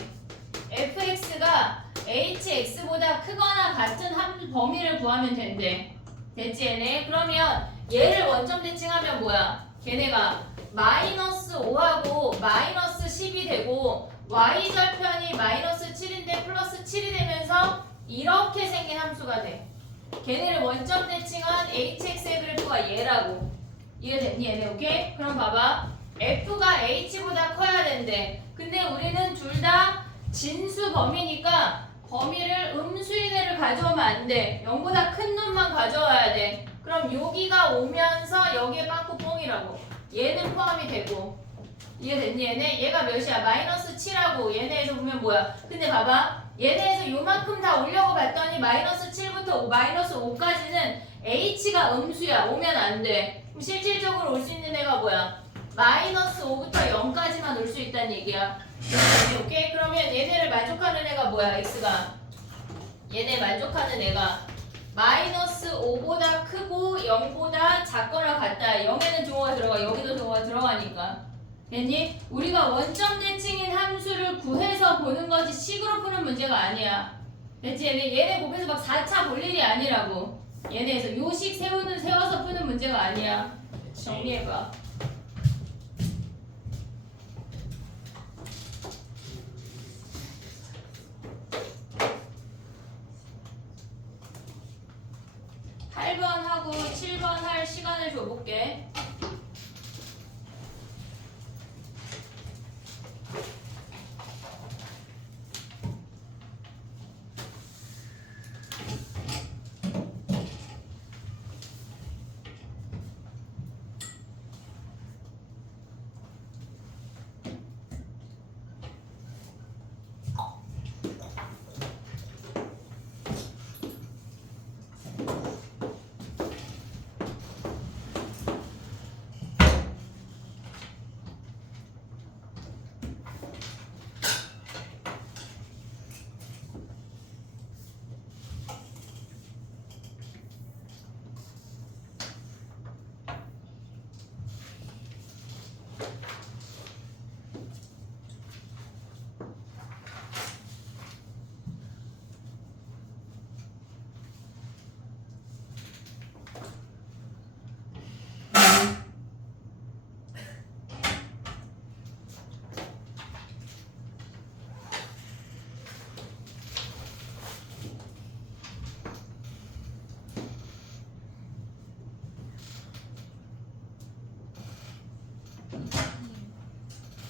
fx가 hx보다 크거나 같은 범위를 구하면 된대. 됐지 얘네? 그러면 얘를 원점 대칭하면 뭐야? 걔네가 마이너스 5하고 마이너스 10이 되고 y절편이 마이너스 7인데 플러스 7이 되면서 이렇게 생긴 함수가 돼. 걔네를 원점 대칭한 hx의 그래프가 얘라고. 이해됐니 얘네? 오케이? 그럼 봐봐. f가 h보다 커야 된대. 근데 우리는 둘 다 진수 범위니까 범위를 음수인애를 가져오면 안 돼. 0보다 큰 놈만 가져와야 돼. 그럼 여기가 오면서 여기에 빵꾸 뽕이라고. 얘는 포함이 되고. 이해됐니 얘네? 얘가 몇이야? 마이너스 7하고 얘네에서 보면 뭐야? 근데 봐봐. 얘네에서 요만큼 다 오려고 봤더니 마이너스 7부터 마이너스 5까지는 h가 음수야. 오면 안 돼. 그럼 실질적으로 올 수 있는 애가 뭐야? 마이너스 5부터 0까지만 올 수 있다는 얘기야. 오케이? 그러면 얘네를 만족하는 애가 뭐야? x가. 얘네 만족하는 애가 마이너스 5보다 크고 0보다 작거나 같다. 0에는 등호가 들어가. 여기도 등호가 들어가니까. 됐니? 우리가 원점 대칭인 함수를 구해서 보는 거지 식으로 푸는 문제가 아니야. 됐지? 얘네 곱해서 막 4차 볼 일이 아니라고. 얘네에서 요식 세워서 푸는 문제가 아니야. 정리해봐. (8번) 하고 (7번) 할 시간을 줘볼게.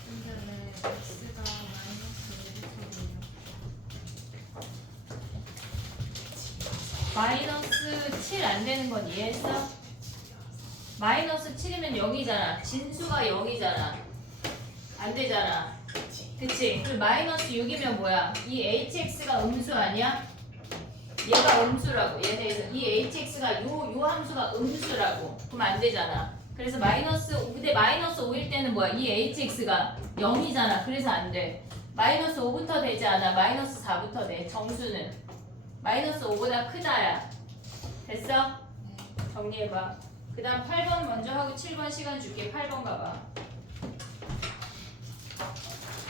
근데 왜 x가 마이너스 7 안 되는 건 이해했어? 마이너스 7이면 0이잖아. 진수가 0이잖아. 안 되잖아. 그치? 그리고 마이너스 6이면 뭐야? 이 hx가 음수 아니야? 얘가 음수라고. 얘네에서 이 hx가 요 함수가 음수라고. 그럼 안 되잖아. 그래서 마이너스 5일 때는 뭐야? 이 hx가 0이잖아. 그래서 안 돼. 마이너스 5부터 되지 않아. 마이너스 4부터 돼. 정수는. 마이너스 5보다 크다야. 됐어? 정리해봐. 그 다음 8번 먼저 하고 7번 시간 줄게. 8번 가봐.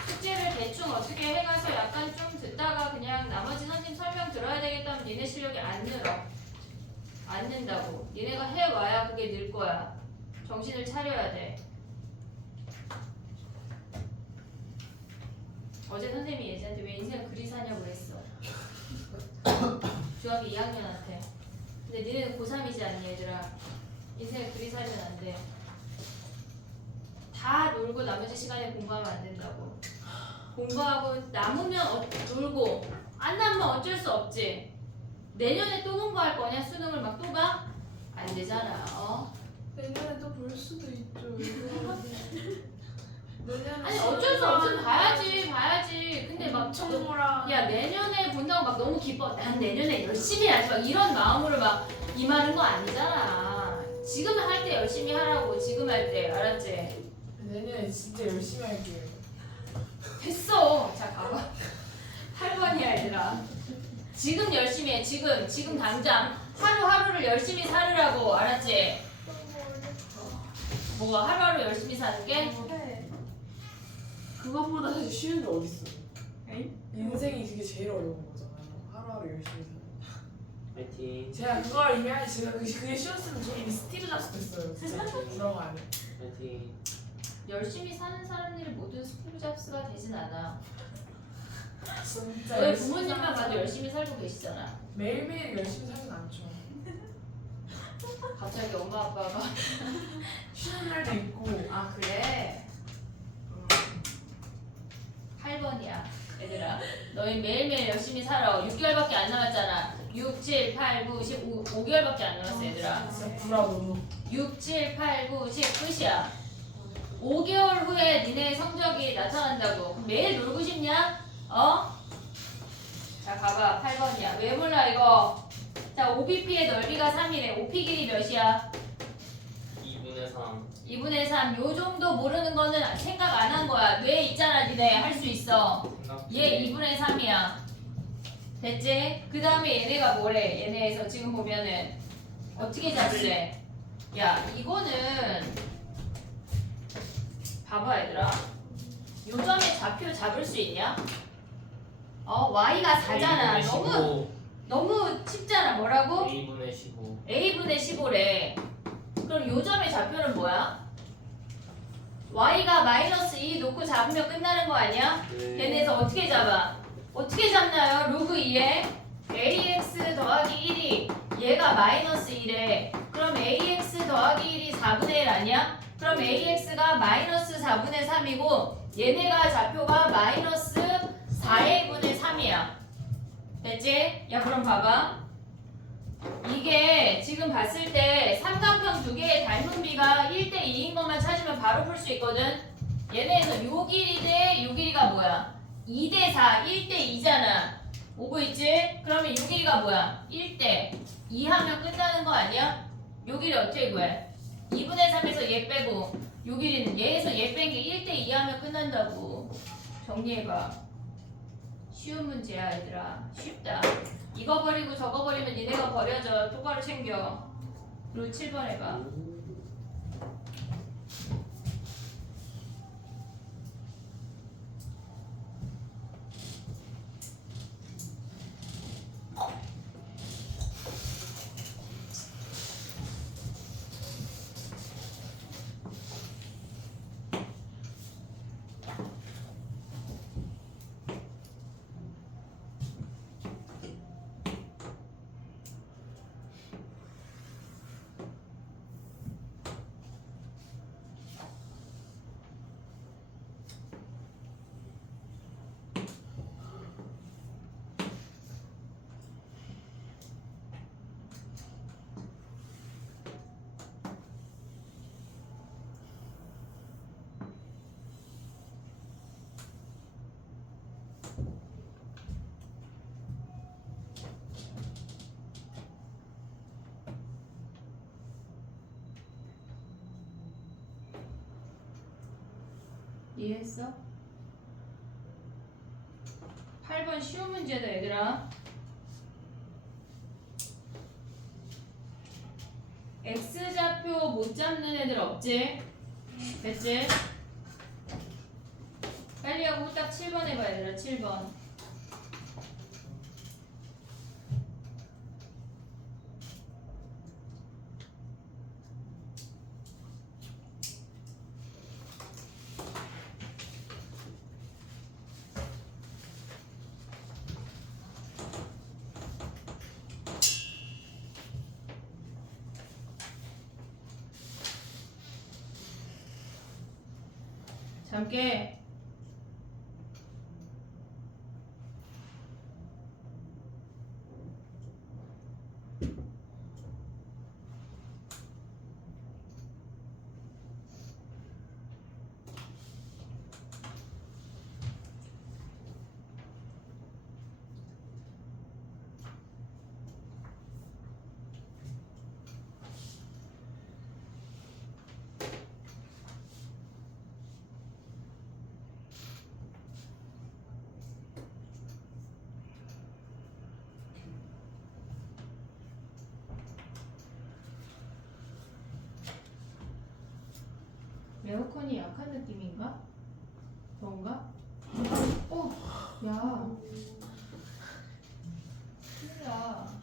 숙제를 대충 어떻게 해가서 약간 좀 듣다가 그냥 나머지 선생님 설명 들어야 되겠다 하면 니네 실력이 안 늘어. 안 는다고. 니네가 해와야 그게 늘 거야. 정신을 차려야 돼. 어제 선생님이 예지한테 왜 인생 글이 사냐고 했어. 중학교 2학년한테. 근데 니네는 고3이지 않니 얘들아. 인생을 글이 살면 안 돼. 다 놀고 나머지 시간에 공부하면 안 된다고. 공부하고 남으면 놀고 안 남으면 어쩔 수 없지. 내년에 또 공부할 거냐? 수능을 막 또 봐? 안 되잖아. 내년에 또 볼 수도 있죠. 내년에 아니 어쩔 수 없으면 봐야지. 근데 막 청소랑 야 내년에 본다고 막 너무 기뻐. 난 내년에 열심히 해야지. 막 이런 마음으로 막 임하는 거 아니잖아. 지금 할 때 열심히 하라고. 지금 할 때 알았지? 내년에 진짜 열심히 할게요. 됐어. 자 가봐. 8번이야 얘들아. 지금 열심히 해. 지금 당장 하루하루를 열심히 살으라고. 알았지? 뭐가 하루하루 열심히 사는 게? 그것보다 사실 쉬운 게 어딨어. 인생이 그게 제일 어려운 거잖아요. 하루하루 열심히 사는. 파이팅. 제가 그걸 이미 하지. 제가 그게 쉬웠으면 저 이미 스티브 잡스 됐어요. 진짜 그런 안에. 파이팅. 열심히 사는 사람들이 모두 스티브 잡스가 되진 않아. 진짜 너희 열심히 부모님만 사는 봐도 열심히 살고 계시잖아. 매일매일 열심히 살진 않죠. 갑자기 엄마 아빠가 쉬는 날도 있고. 아 그래? 8번이야 얘들아. 너희 매일매일 열심히 살아. 6개월밖에 안 남았잖아. 6, 7, 8, 9, 10, 5개월밖에 안 남았어 얘들아. 진짜 불화 너무. 6, 7, 8, 9, 10 끝이야. 5개월 후에 니네 성적이 나타난다고. 그럼 매일 놀고 싶냐? 자 가봐. 8번이야. 왜 몰라 이거. 자 OBP의 넓이가 3이래. OP 길이 몇이야? 2분의 3. 2분의 3. 요 정도 모르는 거는 생각 안 한 거야. 뇌 있잖아 니네. 할 수 있어. 생각. 얘 2분의 3이야. 됐지? 그 다음에 얘네가 뭐래? 얘네에서 지금 보면은 어떻게 잡을래? 야 이거는 봐봐 얘들아. 요 점에 좌표 잡을 수 있냐? y가 4잖아. 너무 너무 쉽잖아. 뭐라고? A분의 15. a분의 15래. 그럼 요 점의 좌표는 뭐야? y가 마이너스 2 놓고 잡으면 끝나는 거 아니야? 네. 걔네에서 어떻게 잡아? 어떻게 잡나요? 로그 2에 ax 더하기 1이 얘가 마이너스 2래. 그럼 ax 더하기 1이 4분의 1 아니야? 그럼 ax가 마이너스 4분의 3이고 얘네가 좌표가 마이너스 4a분의 3이야. 됐지? 야 그럼 봐봐. 이게 지금 봤을 때 삼각형 두 개의 닮은 비가 1대2인 것만 찾으면 바로 풀 수 있거든. 얘네에서 요 길이 대 요 길이가 뭐야? 2대4, 1대2잖아. 오고 있지? 그러면 요 길이가 뭐야? 1대2 하면 끝나는 거 아니야? 요 길이 어떻게 구해? 2분의 3에서 얘 빼고 요 길이는 얘에서 얘 뺀 게 1대2 하면 끝난다고. 정리해봐. 쉬운 문제야 얘들아. 쉽다. 이거 버리고 저거 버리면 니네가 버려져. 똑바로 챙겨. 그리고 7번 해봐. 이해했어? 8번 쉬운 문제다 얘들아. X좌표 못 잡는 애들 없지? 됐지? 빨리 하고 딱 7번 해봐 얘들아. 7번. 잠깨. 에어컨이 약한 느낌인가? 그런가? 야. 큰일이야.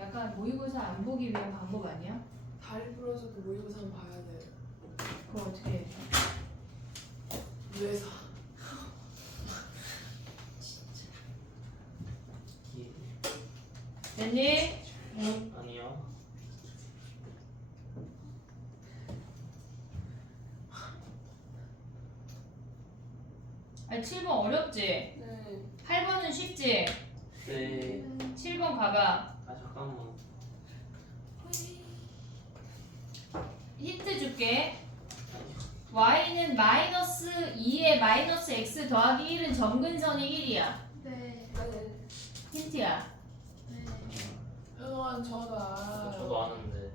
약간 모의고사 안 보기 위한 방법 아니야? 다리 부러져도 모의고사 봐야 돼. 그거 어떻게 해? 뇌사. 됐니? 아니요. 아니 7번 어렵지? 네. 8번은 쉽지? 네. 7번 가봐. 아 잠깐만. 힌트 줄게. y는 마이너스 2에 마이너스 x 더하기 1은 점근선이 1이야. 네. 힌트야. 네. 현호한 저도 알아요. 저도 아는데.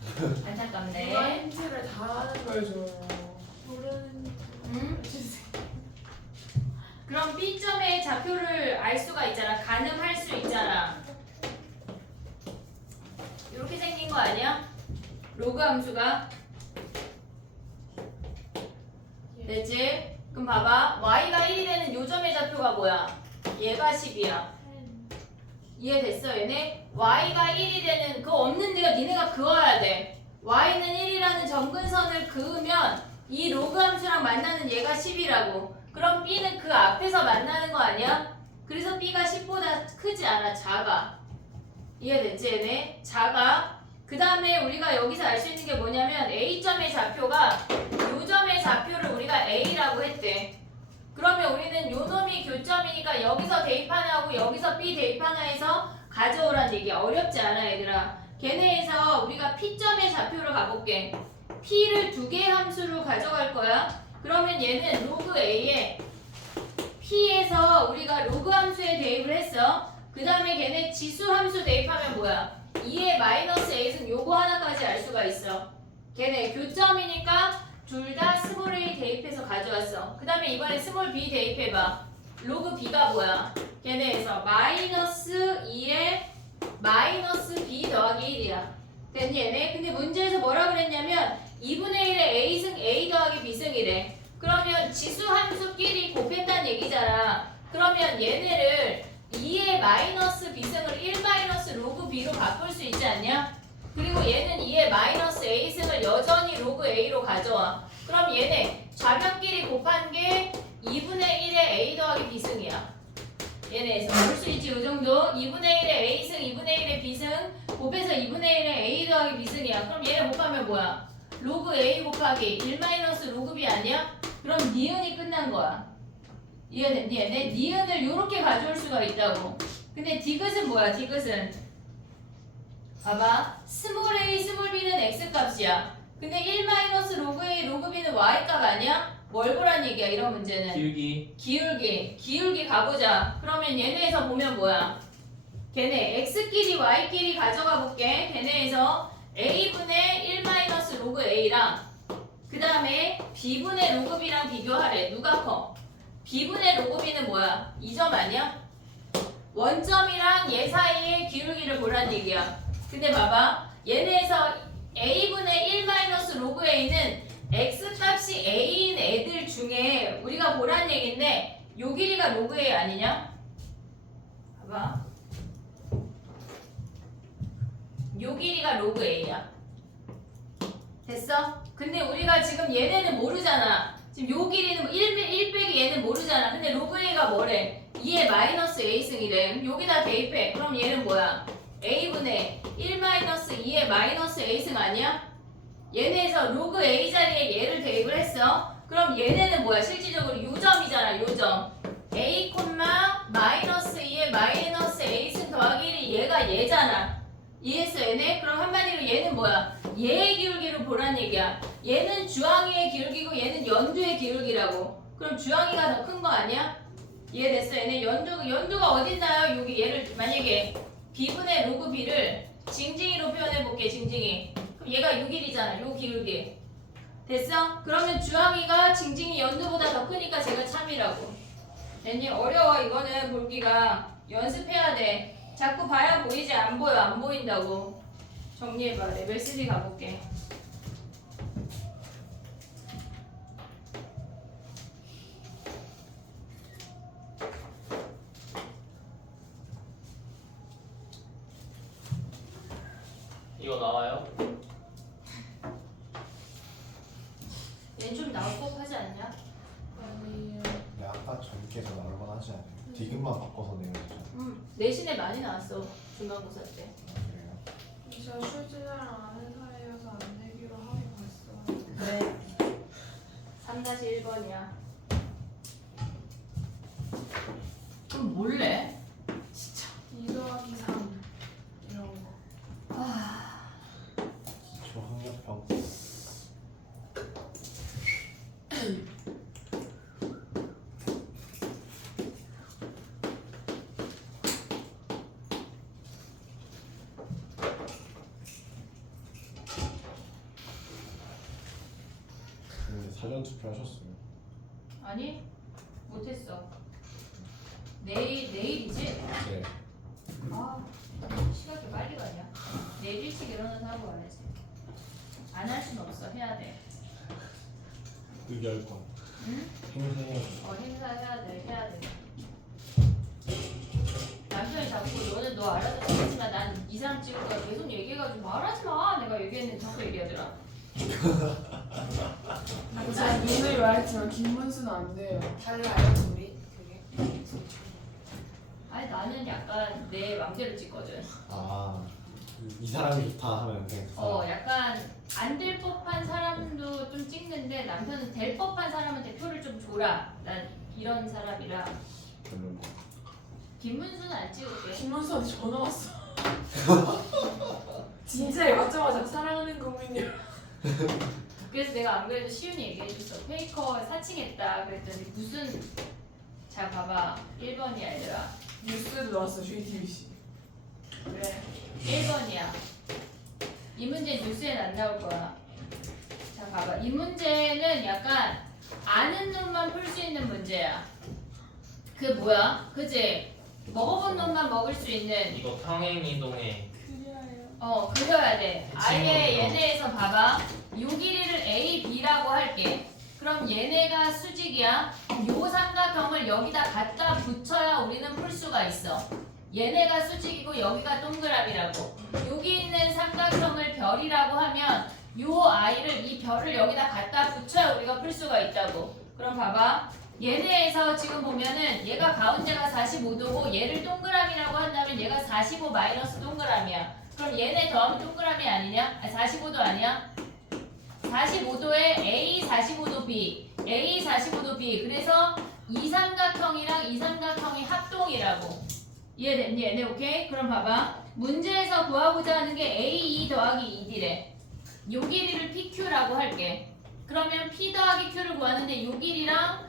누가 안타깝네. 힌트를 다 아는 걸 줘요. 모르는 응? 그럼 B점의 좌표를 알 수가 있잖아. 가늠할 수 있잖아. 이렇게 생긴 거 아니야? 로그 함수가. 됐지? 그럼 봐봐. y가 1이 되는 요점의 좌표가 뭐야? 얘가 10이야. 이해됐어 얘네? y가 1이 되는 그거 없는 데가 니네가 그어야 돼. y는 1이라는 점근선을 그으면 이 로그 함수랑 만나는 얘가 10이라고. 그럼 b는 그 앞에서 만나는 거 아니야? 그래서 b가 10보다 크지 않아. 작아. 이해됐지 얘네? 작아. 그 다음에 우리가 여기서 알 수 있는 게 뭐냐면 a점의 좌표가 요점의 좌표를 우리가 a라고 했대. 그러면 우리는 요 놈이 교점이니까 여기서 대입 하나 하고 여기서 b 대입 하나 해서 가져오란 얘기야. 어렵지 않아 얘들아. 걔네에서 우리가 p점의 좌표를 가볼게. p를 두 개의 함수로 가져갈 거야. 그러면 얘는 로그 a에 p에서 우리가 로그 함수에 대입을 했어. 그 다음에 걔네 지수 함수 대입하면 뭐야? 2의 마이너스 a승 요거 하나까지 알 수가 있어. 걔네 교점이니까 둘 다 스몰 a 대입해서 가져왔어. 그 다음에 이번에 스몰 b 대입해봐. 로그 b가 뭐야? 걔네에서 마이너스 2의 마이너스 b 더하기 1이야. 됐니 얘네? 근데 문제에서 뭐라 그랬냐면 2분의 1의 a승 a 더하기 b승이래. 그러면 지수 함수끼리 곱했다는 얘기잖아. 그러면 얘네를 2의 마이너스 b승을 1 마이너스 로그 b로 바꿀 수 있지 않냐? 그리고 얘는 2의 마이너스 a승을 여전히 로그 a로 가져와. 그럼 얘네 좌변끼리 곱한 게 2분의 1의 a 더하기 b승이야. 얘네에서 볼 수 있지 이 정도. 2분의 1의 a승 2분의 1의 b승 곱해서 2분의 1의 a 더하기 b승이야. 그럼 얘네 곱하면 뭐야? 로그 a 곱하기 1 마이너스 로그 b 아니야? 그럼 니은이 끝난 거야. 이해됐니 얘네? 니은을 요렇게 가져올 수가 있다고. 근데 디귿은 뭐야? 디귿은 봐봐. 스몰 a 스몰 b는 x 값이야. 근데 1 마이너스 로그 a 로그 b는 y 값 아니야? 뭘 보란 얘기야 이런 문제는? 기울기 가보자. 그러면 얘네에서 보면 뭐야? 걔네 x끼리 y끼리 가져가 볼게. 걔네에서 a분의 1 마이너스 로그 a랑 그 다음에 b분의 로그 b랑 비교하래. 누가 커? b분의 로그 b는 뭐야? 2점 아니야? 원점이랑 얘 사이의 기울기를 보란 얘기야. 근데 봐봐. 얘네에서 a분의 1 마이너스 로그 a는 x값이 a인 애들 중에 우리가 보란 얘기인데 요 길이가 로그 a 아니냐? 봐봐. 요 길이가 로그 a야. 됐어? 근데 우리가 지금 얘네는 모르잖아. 지금 요 길이는 1 빼기 얘는 모르잖아. 근데 로그 a가 뭐래? 2의 마이너스 a승이래. 여기다 대입해. 그럼 얘는 뭐야? a분의 1 마이너스 2의 마이너스 a승 아니야? 얘네에서 로그 a 자리에 얘를 대입을 했어. 그럼 얘네는 뭐야? 실질적으로 요점이잖아. 요점. a, 마이너스 2의 마이너스 a승 더하기 1이 얘가 얘잖아. 이해했어 얘네? 그럼 한마디로 얘는 뭐야? 얘의 기울기를 보란 얘기야. 얘는 주황이의 기울기고 얘는 연두의 기울기라고. 그럼 주황이가 더 큰 거 아니야? 이해됐어 얘네? 연두가 어딨나요? 여기 얘를 만약에 b분의 로그 b를 징징이로 표현해볼게. 징징이. 그럼 얘가 6일이잖아. 요 기울기. 됐어? 그러면 주황이가 징징이 연두보다 더 크니까 제가 참이라고. 됐니? 어려워 이거는 볼기가. 연습해야 돼. 자꾸 봐야 보이지 안 보여. 안 보인다고. 정리해봐. 레벨 3 가볼게. 이거 나와요? 얘는 좀 나올 법하지 않냐? 아니에요. 근데 아까 전께서 나올 건 하지 않아요? 디귿만 바꿔서 내는 거죠. 내신에 많이 나왔어. 중간고사 때. 그래요? 저 출제자랑 아는 사이여서 안 내기로 하고 갔어요. 네. 3-1번이야. 그럼 몰래? 진짜. 2 더하기 3 이런 거. 기초 학력평. 근데 사전 투표하셨어요? 아니 못했어. 내일이지? 네. 아 시간 이렇게 빨리 가냐? 내일 일찍 일어나서 하고 와야지. 안 할 순 없어. 해야 돼. 의결권. 응? 행세해야죠. 행사해야 돼, 해야 돼. 남편이 자꾸 너는 너 알아서 하지만 난 이상 찍을 거야 계속 얘기해가지고 말하지 마. 내가 얘기했는데 자꾸 얘기하더라. 제가 눈을 말했지만 김문수는 안 돼요. 달라요 둘이 그게? 아니 나는 약간 내 맘대로 찍거든. 이 사람이 좋다 하면 그냥 약간 안 될 법한 사람도 좀 찍는데 남편은 될 법한 사람한테 표를 좀 줘라. 난 이런 사람이라. 별로. 김문수는 안 찍을게. 김문수한테 전화 왔어. 진짜 맞자마자 사랑하는 국민이요. 그래서 내가 안 그래도 시윤이 얘기해줬어. 페이커 사칭했다 그랬더니 무슨 자 봐봐 1번이야 얘들아. 뉴스에도 나왔어 JTBC. 그래 1번이야. 이 문제 뉴스엔 안 나올 거야. 자 봐봐 이 문제는 약간 아는 놈만 풀 수 있는 문제야. 그 뭐야? 그지? 먹어본 놈만 먹을 수 있는 이거 평행이동에 그래요. 그려야 돼. 아예 친구죠. 얘네에서 봐봐. 요 길이를 A, B라고 할게. 그럼 얘네가 수직이야. 요 삼각형을 여기다 갖다 붙여야 우리는 풀 수가 있어. 얘네가 수직이고 여기가 동그라미라고. 여기 있는 삼각형을 별이라고 하면 요 아이를 이 별을 여기다 갖다 붙여야 우리가 풀 수가 있다고. 그럼 봐봐. 얘네에서 지금 보면은 얘가 가운데가 45도고 얘를 동그라미라고 한다면 얘가 45 마이너스 동그라미야. 그럼 얘네 더하면 동그라미 아니냐? 45도 아니야? 45도에 A 45도 B, A 45도 B. 그래서 이 삼각형이랑 이 삼각형이 합동이라고. 이해됐니? 얘네 오케이? 그럼 봐봐. 문제에서 구하고자 하는 게 A2 더하기 2D래. 요 길이를 PQ라고 할게. 그러면 P 더하기 Q를 구하는데 요 길이랑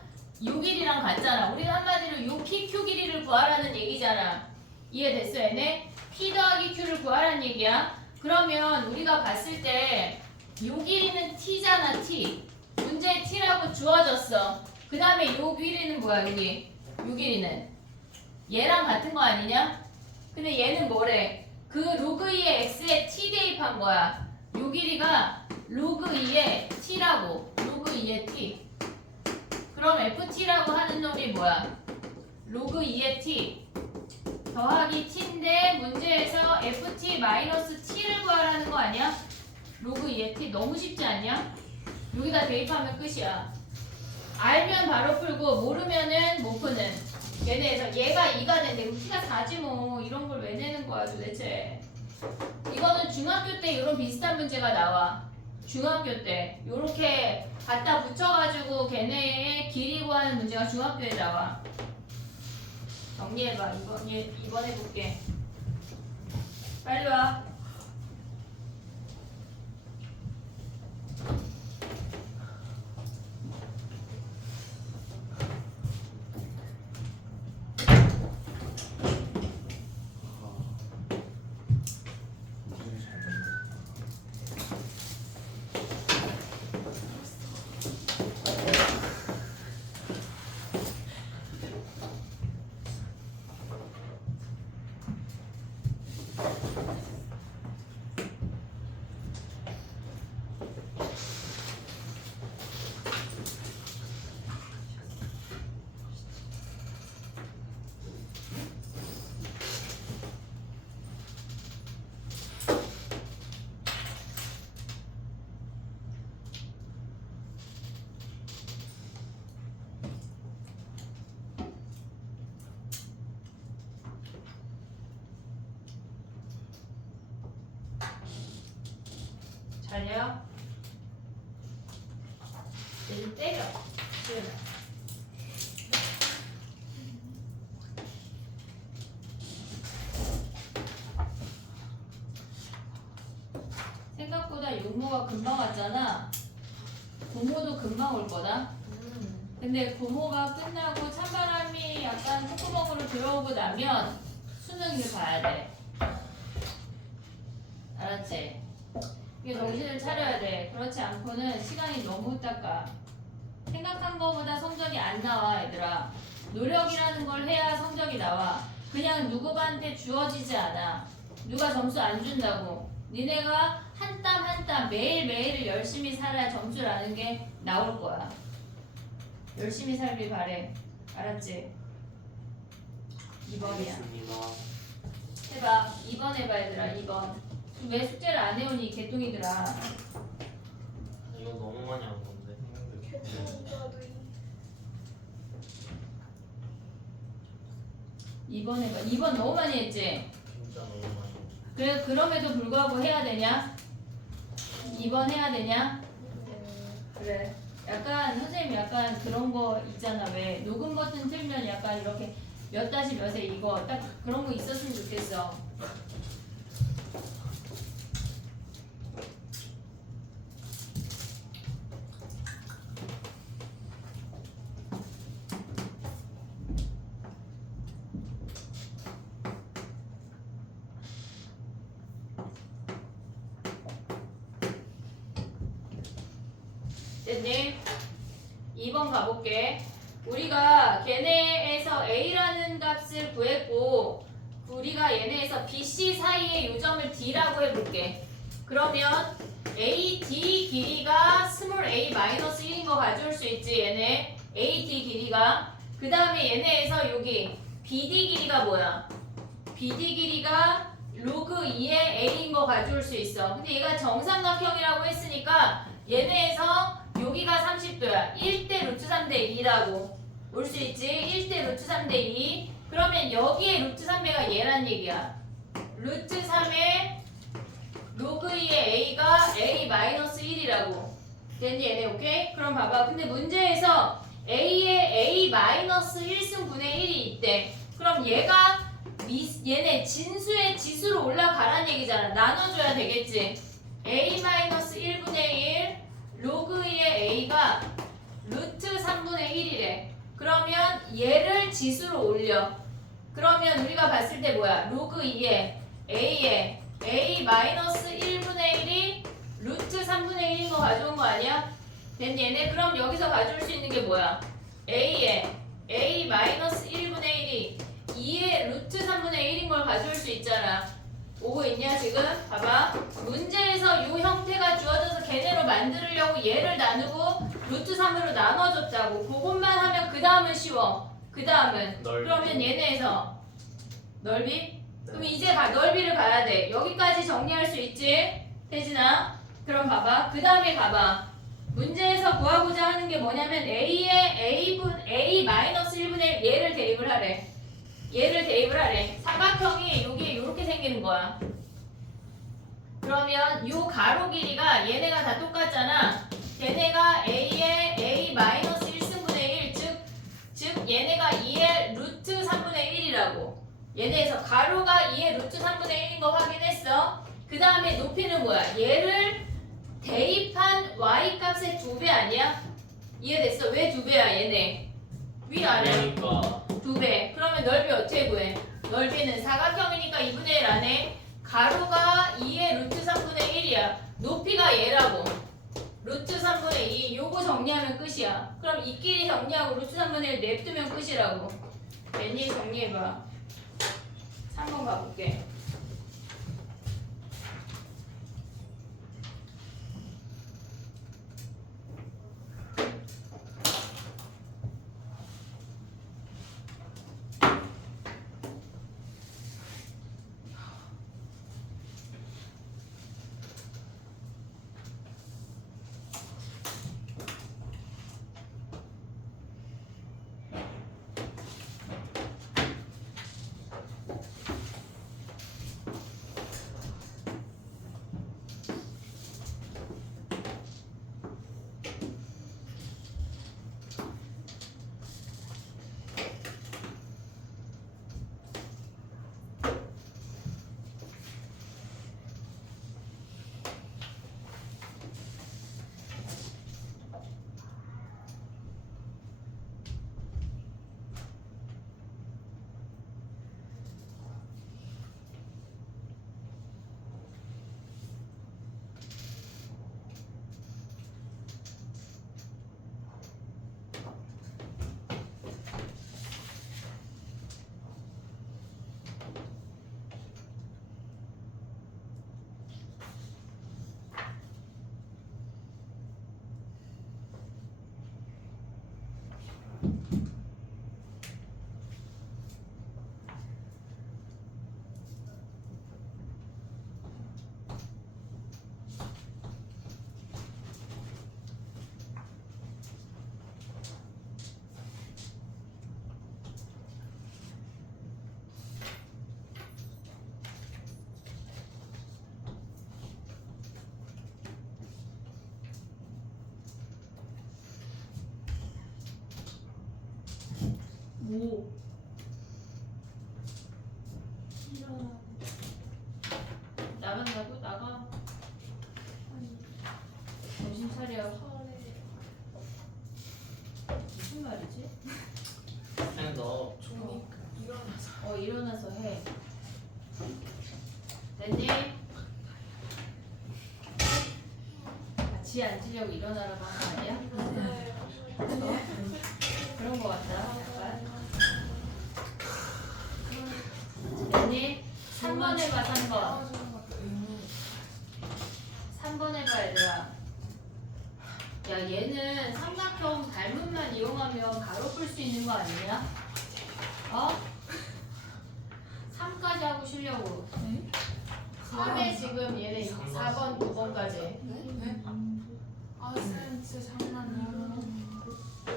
같잖아. 우리는 한마디로 요 PQ 길이를 구하라는 얘기잖아. 이해됐어 얘네? P 더하기 Q를 구하라는 얘기야. 그러면 우리가 봤을 때 요 길이는 T잖아 T. 문제에 T라고 주어졌어. 그 다음에 요 길이는 뭐야 여기? 요 길이는 얘랑 같은 거 아니냐? 근데 얘는 뭐래? 그 로그 2의 x에 t 대입한 거야. 요 길이가 로그 2의 t라고. 로그 2의 t. 그럼 ft라고 하는 놈이 뭐야? 로그 2의 t 더하기 t인데 문제에서 ft 마이너스 t를 구하라는 거 아니야? 로그 2의 t 너무 쉽지 않냐? 여기다 대입하면 끝이야. 알면 바로 풀고 모르면은 못 푸는. 얘네에서 얘가 2가 된대. t가 4지 뭐. 이런 걸 왜 내는 거야 도대체. 이거는 중학교 때 이런 비슷한 문제가 나와. 중학교 때 요렇게 갖다 붙여가지고 걔네의 길이 구하는 문제가 중학교에 나와. 정리해봐. 이번 해볼게. 빨리 와. 문제를 잘 만들었다. 잘해요? 얘 좀 때려. 시윤아. 생각보다 용모가 금방 왔잖아. 고모도 금방 올 거다. 근데 고모가 끝나고 찬바람이 약간 콧구멍으로 들어오고 나면 수능을 봐야 돼. 알았지? 이게 정신을 차려야 돼. 그렇지 않고는 시간이 너무 후딱 생각한 거보다 성적이 안 나와 얘들아. 노력이라는 걸 해야 성적이 나와. 그냥 누구한테 주어지지 않아. 누가 점수 안 준다고. 니네가 한 땀 한 땀 매일매일을 열심히 살아야 점수라는 게 나올 거야. 열심히 살길 바래. 알았지? 2번이야. 알겠습니다. 해봐. 2번 해봐 얘들아. 2번. 왜 숙제를 안 해오니 개똥이들아. 이거 너무 많이 한 건데. 개똥가도 2번 해봐. 2번 너무 많이 했지? 진짜 너무 많이. 그래 그럼에도 불구하고 해야 되냐? 2번 해야 되냐? 그래. 약간 선생님 약간 그런 거 있잖아. 왜 녹음 버튼 틀면 약간 이렇게 몇 다시 몇에 이거 딱 그런 거 있었으면 좋겠어. 됐니? 2번 가볼게. 우리가 걔네에서 A라는 값을 구했고 우리가 얘네에서 B, C 사이의 요점을 D라고 해볼게. 그러면 A, D 길이가 스몰 a 마이너스 1인 거 가져올 수 있지 얘네 A, D 길이가. 그 다음에 얘네에서 여기 BD 길이가 뭐야? BD 길이가 로그 2의 A인 거 가져올 수 있어. 근데 얘가 정삼각형이라고 했으니까 얘네에서 여기가 30도야. 1대 루트 3대 2라고 올 수 있지. 1대 루트 3대 2. 그러면 여기에 루트 3배가 얘란 얘기야. 루트 3의 로그 2의 a가 a 마이너스 1이라고. 됐니 얘네 오케이? 그럼 봐봐. 근데 문제에서 a의 a 마이너스 1승분의 1이 있대. 그럼 얘가 얘네 진수의 지수로 올라가란 얘기잖아. 나눠줘야 되겠지. a 마이너스 1분의 1 로그 2의 a가 루트 3분의 1이래. 그러면 얘를 지수로 올려. 그러면 우리가 봤을 때 뭐야? 로그 2의 a에 a 마이너스 1분의 1이 루트 3분의 1인 거 가져온 거 아니야? 됐니 얘네? 그럼 여기서 가져올 수 있는 게 뭐야? a에 a 마이너스 1분의 1이 2의 루트 3분의 1인 걸 가져올 수 있잖아. 오고 있냐 지금? 봐봐. 문제에서 이 형태가 주어져서 걔네로 만들려고 얘를 나누고 루트 3으로 나눠줬자고. 그것만 하면 그 다음은 쉬워. 그 다음은 넓이. 그러면 얘네에서 넓이? 그럼 이제 넓이를 봐야 돼. 여기까지 정리할 수 있지? 태진아. 그럼 봐봐. 그 다음에 가봐. 문제에서 구하고자 하는 게 뭐냐면 a의 a 마이너스 1분의 1 얘를 대입을 하래. 얘를 대입을 하래. 사각형이 여기에 이렇게 생기는 거야. 그러면 요 가로 길이가 얘네가 다 똑같잖아. 얘네가 a의 a 마이너스 1승분의 1 즉 얘네가 2의 루트 3분의 1이라고. 얘네에서 가로가 2의 루트 3분의 1인 거 확인했어. 그 다음에 높이는 뭐야? 얘를 대입한 y 값의 2배 아니야? 이해됐어? 왜 2배야 얘네? 위아래 그러니까 2배. 그러면 넓이 어떻게 구해? 넓이는 사각형이니까 2분의 1 안에 가로가 2의 루트 3분의 1이야. 높이가 얘라고. 루트 3분의 2. 요거 정리하면 끝이야. 그럼 이끼리 정리하고 루트 3분의 1 냅두면 끝이라고. 됐니? 정리해봐. 3번 가볼게. 뭐? 나간다고? 나가. 정신 차려. 무슨 말이지? 그냥 너 종이 일어나서. 일어나서 해. 됐니? 같이 앉으려고 일어나라고 한 거 아니야? 그런 거 같다. 약간. 됐니? 3번 해봐, 3번. 떨어지는 것도 의미. 3번 해봐, 얘들아. 야, 얘는 삼각형 닮음만 이용하면 가로 풀 수 있는 거 아니냐? 어? 3까지 하고 쉬려고. 3에 지금 얘네 4번, 9번까지. 네? 아, 쌤 진짜 장난이에요.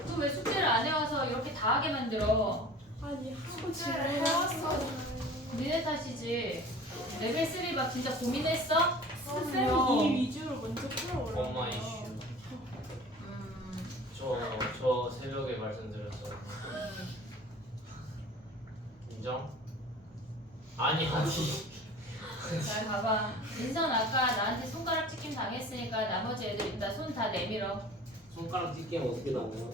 너 왜 숙제를 안 해와서 이렇게 다 하게 만들어? 아니 하고 숙제를 해왔어. 니네 탓이지. 레벨 3 막 진짜 고민했어? 쌤이 이 위주로 먼저 풀어오라고. 엄마 이슈. 저 새벽에 말씀드렸어. 인정? 아니. 잘 봐봐. 민선 아까 나한테 손가락 찍힘 당했으니까 나머지 애들 일단 손 다 내밀어. 손가락 찢기면 어떻게 나오냐?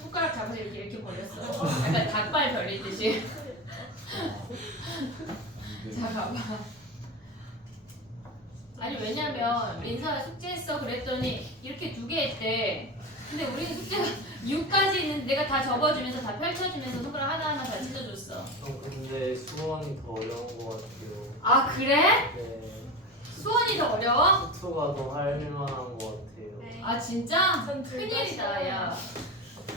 손가락 잡아서 이렇게 벌렸어. 약간 닭발 벌리듯이. 자, 봐봐. 아니 왜냐면 민서가 숙제했어 그랬더니 이렇게 2개 했대. 근데 우리는 숙제가 6까지 있는데 내가 다 접어주면서 다 펼쳐주면서 손가락 하나하나 다 찢어줬어. 근데 수원이 더 어려운 것 같아요. 아 그래? 네. 수원이 더 어려워? 투가 더 할만한 것 같아요. 아 진짜? 전 둘 다 큰일이다 야.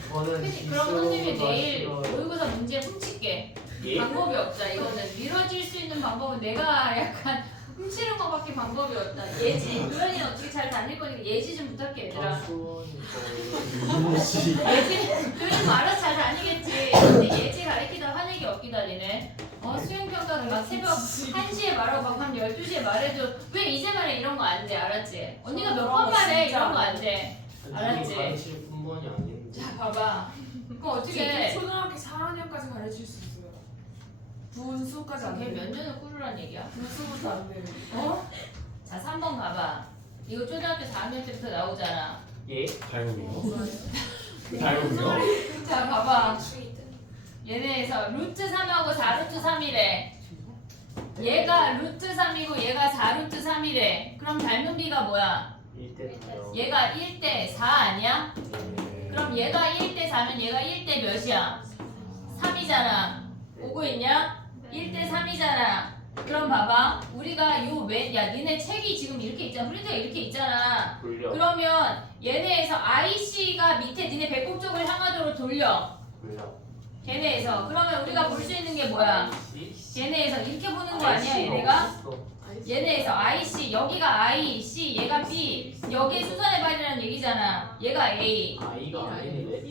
저는 그럼 선생님이 기수가 내일 싫어요. 모의고사 문제 훔칠게. 예? 방법이 없다. 이거는 미뤄질 수 있는 방법은 내가 약간 훔치는 거밖에 방법이 없다. 예지. 그러니는 어떻게 잘 다닐 거니까 예지 좀 부탁해 얘들아. 아, 수원이 더 이모씨. 예지. 그러면 알아서 잘 다니겠지. 근데 예지 가르치다 화내기 없기다 니네. 수행평가는 막 새벽 1시에 말하고 막 밤 12시에 말해도 왜 이제 말해 이런 거 안 돼. 알았지? 언니가 몇 번 말해 이런 거 안 돼. 알았지? 가르칠 뿐만이 아닌데. 자 봐봐. 그럼 어떻게 초등학교 4학년까지 가르칠 수 있어요. 분수까지 안 걔 돼요. 몇 년을 꾸르란 얘기야? 분수부터 안 돼요. 어? 자 3번 가봐. 이거 초등학교 4학년 때부터 나오잖아. 예? 닮음이요? 닮음이요? 자 봐봐. 얘네에서 루트 3하고 4루트 3이래. 얘가 루트 3이고 얘가 4루트 3이래. 그럼 닮은 비가 뭐야? 1대요. 얘가 1대 4 아니야? 그럼 얘가 1대 4면 얘가 1대 몇이야? 3이잖아. 오고 있냐? 1대 3이잖아. 그럼 봐봐. 우리가 야 니네 책이 지금 이렇게 있잖아. 프린트가 이렇게 있잖아. 돌려. 그러면 얘네에서 IC가 밑에 니네 배꼽 쪽을 향하도록 돌려. 돌려. 걔네에서. 그러면 우리가 볼 수 있는 게 뭐야? IC? 얘네에서 이렇게 보는 거 아니야 얘네가? 없었어. 얘네에서 IC 여기가 I, C 얘가 B 여기에 수선의 발이라는 얘기잖아. 얘가 A. I가 아니네.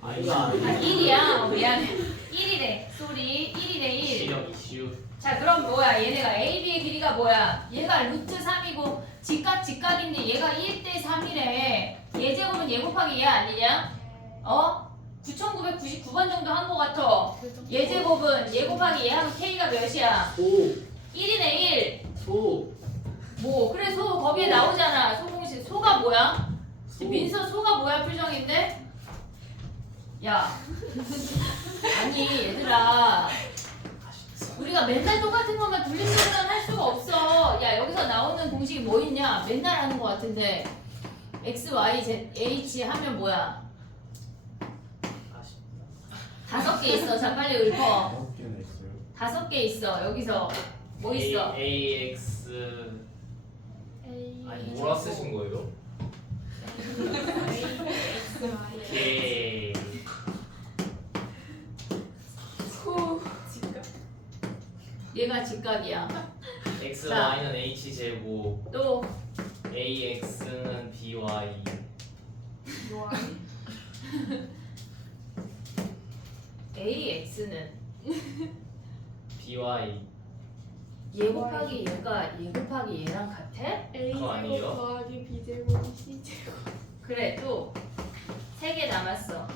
I가 아 아니네. 1이야. 미안해. 1이래. 쏘리 1이래 1. 시력 이슈. 자 그럼 뭐야 얘네가 AB의 길이가 뭐야? 얘가 루트 3이고 직각인데 얘가 1대 3이래. 얘 제곱은 얘 곱하기 얘 아니냐? 9,999번 정도 한 거 같아. 얘 제곱은 얘 곱하기 얘 하면 K가 몇이야? 소. 1이네 1. 소. 뭐 그래 소 거기에 나오잖아. 소공식 소가 뭐야? 소. 민서 소가 뭐야 표정인데? 야 아니 얘들아 우리가 맨날 똑같은 것만 둘리치기만 할 수가 없어. 야 여기서 나오는 공식이 뭐 있냐? 맨날 하는 것 같은데 x, y, z, h 하면 뭐야? 아쉽다. 5개 있어. 자 빨리 읊어. 5개나 있어요. 5개 있어. 여기서 뭐 있어? AX. 아니 뭐라 쓰신 거예요? K. 얘가 직각이야. X, 자. Y는 H 제곱. 또 AX는 BY. AX는 BY. 얘 곱하기 얘가 얘 곱하기 얘랑 같아? 그거 아니에요? 더하기 B제곱 C제곱 그래 또 3개 남았어.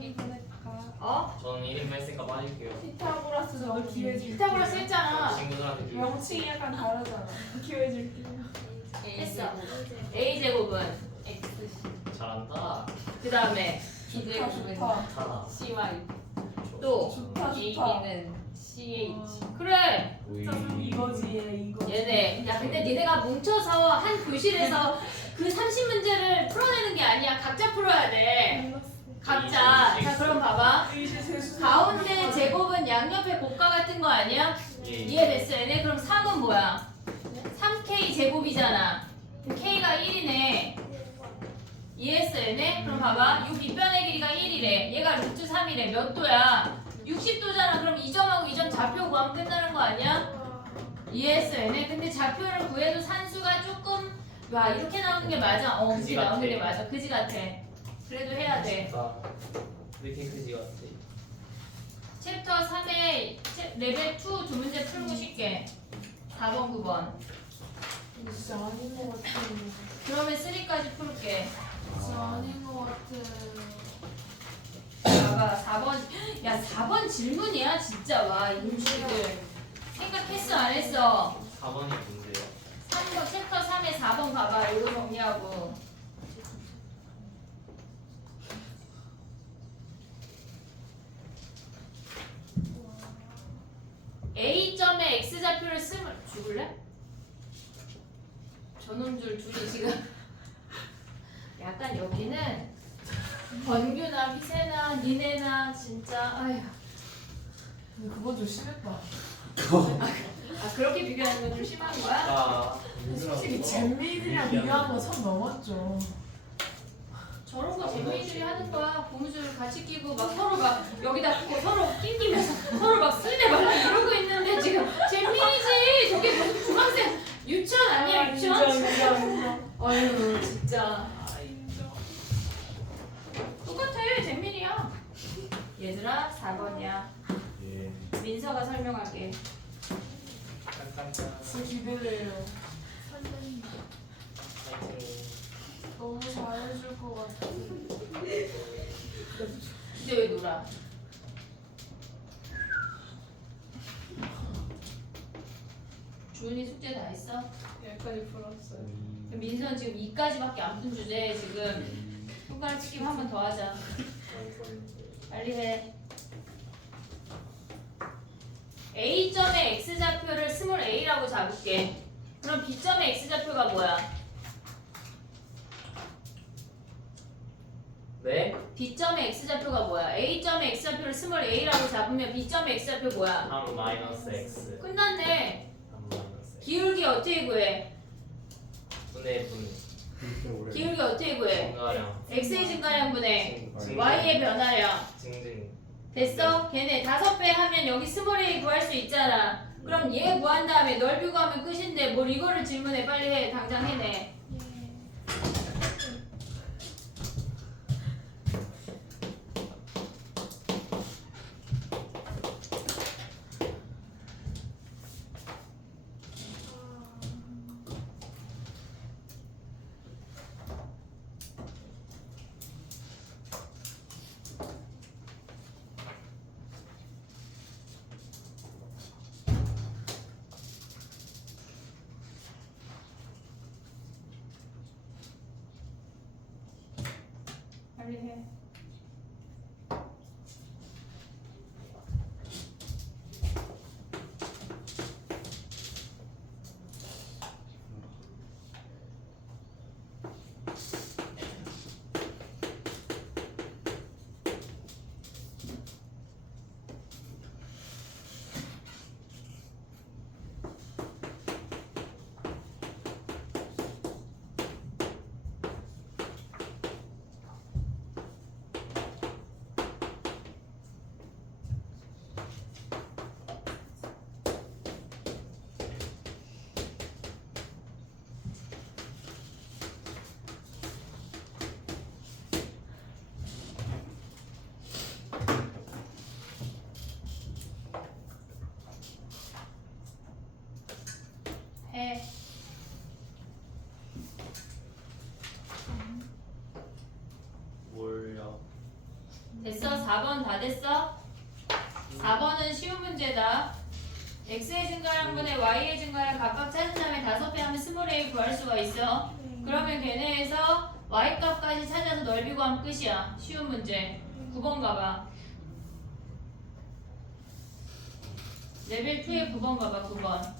1이니까 저는 1인 뺐으니까 빠질게요. 피타고라스 저도 기회줄게요. 피타고라스 했잖아. 친구들한테 기회. 명칭이 약간 다르잖아. 기회줄게요. 했어. A 제곱은 x. 잘한다. 그 다음에 좋다 제곱은 좋다. 하나. CY. 또 좋다 좋다. AB는 CH. 그래. 이거지 얘 이거. 얘네. 야 근데 니네가 뭉쳐서 한 교실에서 그 30문제를 풀어내는 게 아니야. 각자 풀어야 돼. 각자. 자 그럼 봐봐. 가운데 제곱은 양옆에 곱과 같은 거 아니야? 예. 이해됐어 얘네? 그럼 3은 뭐야? 3K 제곱이잖아. 그럼 K가 1이네. 이해했어 얘네? 그럼 봐봐. 이 밑변의 길이가 1이래. 얘가 루트 3이래. 몇 도야? 60도잖아. 그럼 이 점하고 이 점 좌표 구하면 끝나는 거 아니야? 이해했어 얘네? 근데 좌표를 구해도 산수가 조금 와 이렇게 나오는 게 맞아? 그지 이렇게 나오는 같아. 게 맞아. 그지 같아. 그래도 해야 돼. 왜 이렇게 크지 같아? 챕터 3의 레벨 2 두 문제 풀고 쉽게 4번 9번 진짜 아닌 것 같아. 그러면 3까지 풀을게. 진짜 아닌 것 같아. 봐봐 4번 야 4번 질문이야 진짜 와 인주들 생각했어 안 했어? 4번이 문제요. 3번 챕터 3의 4번 봐봐 이거 정리하고 A점의 X좌표를 쓰면 죽을래? 저놈들 둘이 지금 약간 여기는 번규나 희세나 니네나 진짜 아휴 근데 그건 좀 심했다. 아 그렇게 비교하는 건 좀 심한 거야? 아, 솔직히 잼민이랑 비교하는 거 선 넘었죠. 저런 거 재미있게 하는 거야. 고무줄 같이 끼고 막 서로 막 여기다 끼고 서로 낑기면서 서로 막 쓸데 말라 이러고 있는데 지금 재미이지. 저게 무슨 중학생 유치원 아니야 유치원? 인정. 아유 진짜 아 인정. 똑같아 재민이야. 얘들아 4번이야. 예. 민서가 설명할게. 깜깜깜. 진짜 기대돼요. 선생님 파이팅. 너무 잘해줄 것 같아. 이제 왜 놀아? 주은이 숙제 다 했어? 여기까지 풀었어요. 민서는 지금 2까지밖에 안 푼 주제 지금 손가락 치기 한 번 더 하자. 빨리 해. A점의 X좌표를 스몰 a라고 잡을게. 그럼 B점의 X좌표가 뭐야? 네? B점의 X좌표가 뭐야? A점의 X좌표를 스몰 a라고 잡으면 B점의 X좌표 뭐야? 3 마이너스 x. 끝났네. 3 마이너스 x. 기울기 어떻게 구해? 분의 분. 기울기 어떻게 구해? 증가량. X의 증가량분의 증- Y의 변화량. 증증. 됐어? 걔네 5배 하면 여기 스몰 a 구할 수 있잖아. 그럼 얘 구한 다음에 넓이 구하면 끝인데 뭘 이거를 질문해 빨리 해. 당장 해내. 빨리 해. 4번 다 됐어? 4번은 쉬운 문제다. x의 증가량분의 y의 증가량 각각 찾은 다음에 5배 하면 스몰 a 구할 수가 있어. 그러면 걔네에서 y 값까지 찾아서 넓이 구하면 끝이야. 쉬운 문제. 9번 가봐. 레벨 2의 9번 가봐. 9번.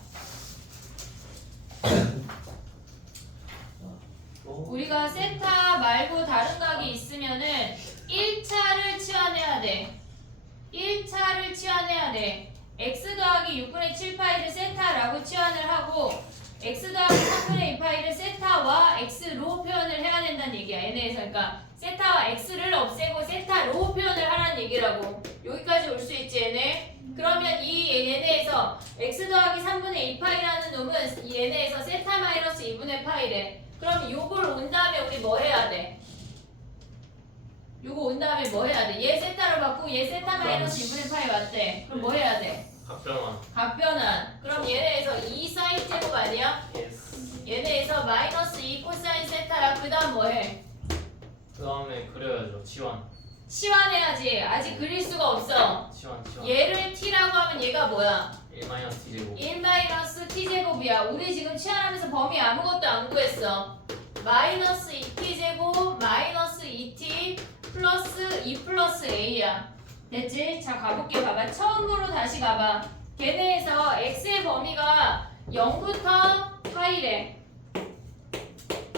우리가 세타 말고 다른 각이 있으면은 1차를 치환해야 돼. 1차를 치환해야 돼. x 더하기 6분의 7파이를 세타라고 치환을 하고 x 더하기 3분의 2파이를 세타와 x로 표현을 해야 된다는 얘기야. 얘네에서 그러니까 세타와 x를 없애고 세타로 표현을 하라는 얘기라고. 여기까지 올 수 있지 얘네. 그러면 이 얘네에서 x 더하기 3분의 2파이라는 놈은 얘네에서 세타 마이너스 2분의 파이래. 그럼 요걸 온 다음에 우리 뭐 해야 돼? 요거 온 다음에 뭐 해야 돼? 얘 세타로 바꾸고 얘 세타 마이너스 2분의 파이 왔대. 그럼 뭐 해야 돼? 각변환. 각변환. 그럼 얘네에서 2 사인 제곱 아니야? 예스. 얘네에서 마이너스 2 코사인 세타라. 그 다음 뭐 해? 그 다음에 그려야죠. 치환. 치환해야지. 아직 그릴 수가 없어. 치환. 얘를 t라고 하면 얘가 뭐야? 1-t제곱. 1 마이너스 t제곱이야. 우리 지금 치환하면서 범위 아무것도 안 구했어. 마이너스 2t제곱 마이너스 2t 플러스 2 플러스 a야. 됐지? 자 가볼게. 봐봐. 처음으로 다시 가봐. 걔네에서 x의 범위가 0부터 파이래.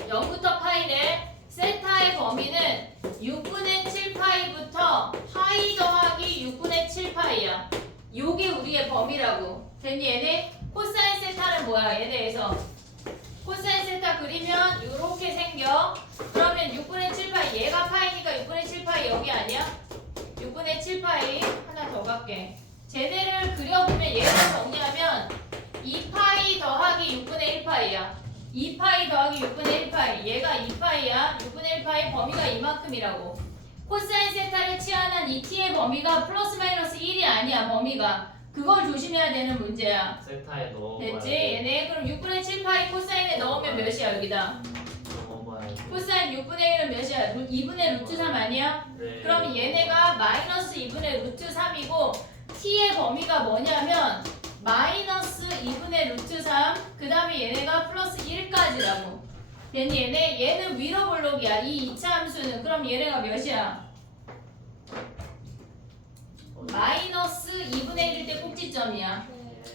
0부터 파이래. 세타의 범위는 6분의 7파이부터 파이 더하기 6분의 7파이야. 요게 우리의 범위라고. 됐니 얘네? 코사인 세타는 뭐야? 얘네에서 코사인 세타 그리면 요렇게 생겨. 그러면 6분의 7파이 얘가 파이니까 6분의 7파이 여기 아니야? 6분의 7파이 하나 더 갈게. 쟤네를 그려보면 얘가 뭐냐면 2파이 더하기 6분의 1파이야. 2파이 더하기 6분의 1파이 얘가 2파이야. 6분의 1파이 범위가 이만큼이라고. 코사인 세타를 치환한 이 t의 범위가 플러스 마이너스 1이 아니야. 범위가 그걸 조심해야 되는 문제야. 세타에 넣어봐야 됐지? 돼. 얘네 그럼 6분의 7파이 코사인에 넣으면 몇이야 여기다? 넣어봐야 돼. 코사인 6분의 1은 몇이야? 2분의 루트 3 아니야? 네. 그럼 얘네가 마이너스 2분의 루트 3이고 t의 범위가 뭐냐면 마이너스 2분의 루트 3 그 다음에 얘네가 플러스 1까지라고. 됐니? 얘는 위로 볼록이야. 이 2차 함수는. 그럼 얘네가 몇이야? 마이너스 2분의 1일 때 꼭지점이야.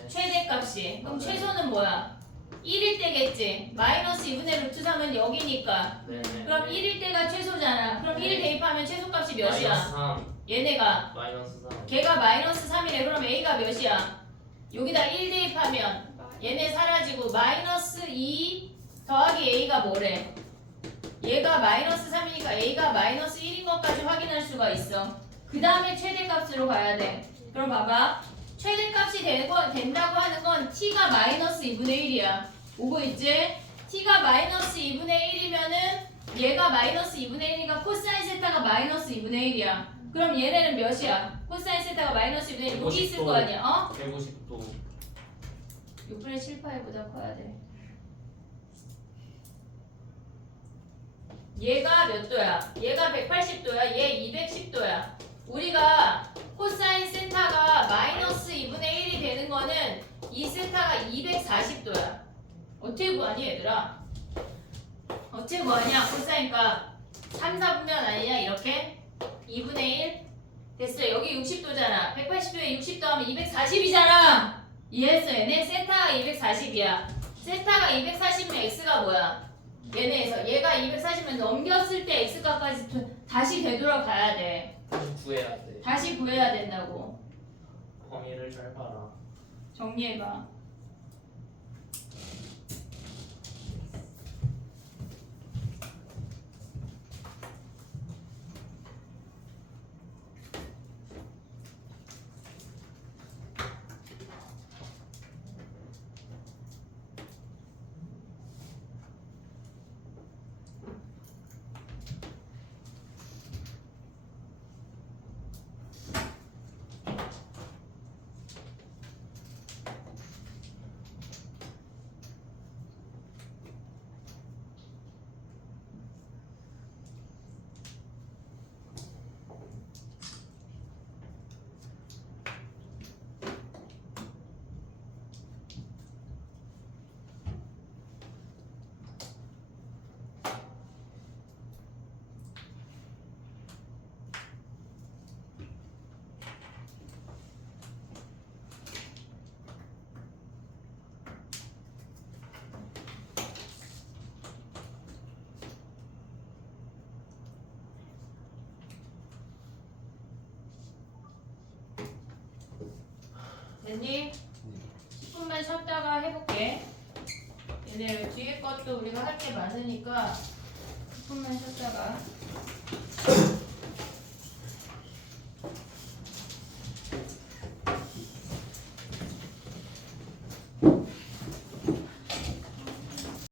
최대값이. 그럼 최소는 뭐야? 1일 때겠지. 마이너스 2분의 루트 3은 여기니까. 네네. 그럼 1일 때가 최소잖아. 그럼 1 대입하면 최소값이 마이너스 몇이야? 3. 얘네가 마이너스 3. 걔가 마이너스 3이래. 그럼 A가 몇이야? 여기다 1 대입하면 얘네 사라지고 마이너스 2 더하기 A가 뭐래? 얘가 마이너스 3이니까 A가 마이너스 1인 것까지 확인할 수가 있어. 그 다음에 최대값으로 가야 돼. 그럼 봐봐. 최대값이 된다고 하는 건 t가 마이너스 2분의 1이야. 오고 있지? t가 마이너스 2분의 1이면은 얘가 마이너스 2분의 1이니까 코사인 세타가 마이너스 2분의 1이야. 그럼 얘네는 몇이야? 코사인 세타가 마이너스 2분의 1 여기 있을 거 아니야? 어? 150도. 6분의 7파이보다 커야 돼. 얘가 몇 도야? 얘가 180도야. 얘 210도야. 우리가 코사인 세타가 마이너스 2분의 1이 되는 거는 이 세타가 240도야. 어떻게 구하니 얘들아? 어떻게 구하냐? 코사인값 3, 4분면 아니냐? 이렇게 2분의 1 됐어. 여기 60도잖아. 180도에 60도 하면 240이잖아. 이해했어? 얘네 세타가 240이야. 세타가 240이면 x가 뭐야? 얘네에서 얘가 240면 넘겼을 때 x값까지 다시 되돌아가야 돼. 다시 구해야 돼. 다시 구해야 된다고. 범위를 잘 봐라. 정리해봐. 됐니? 10분만 쉬었다가 해볼게. 얘네 뒤에 것도 우리가 할 게 많으니까 10분만 쉬었다가.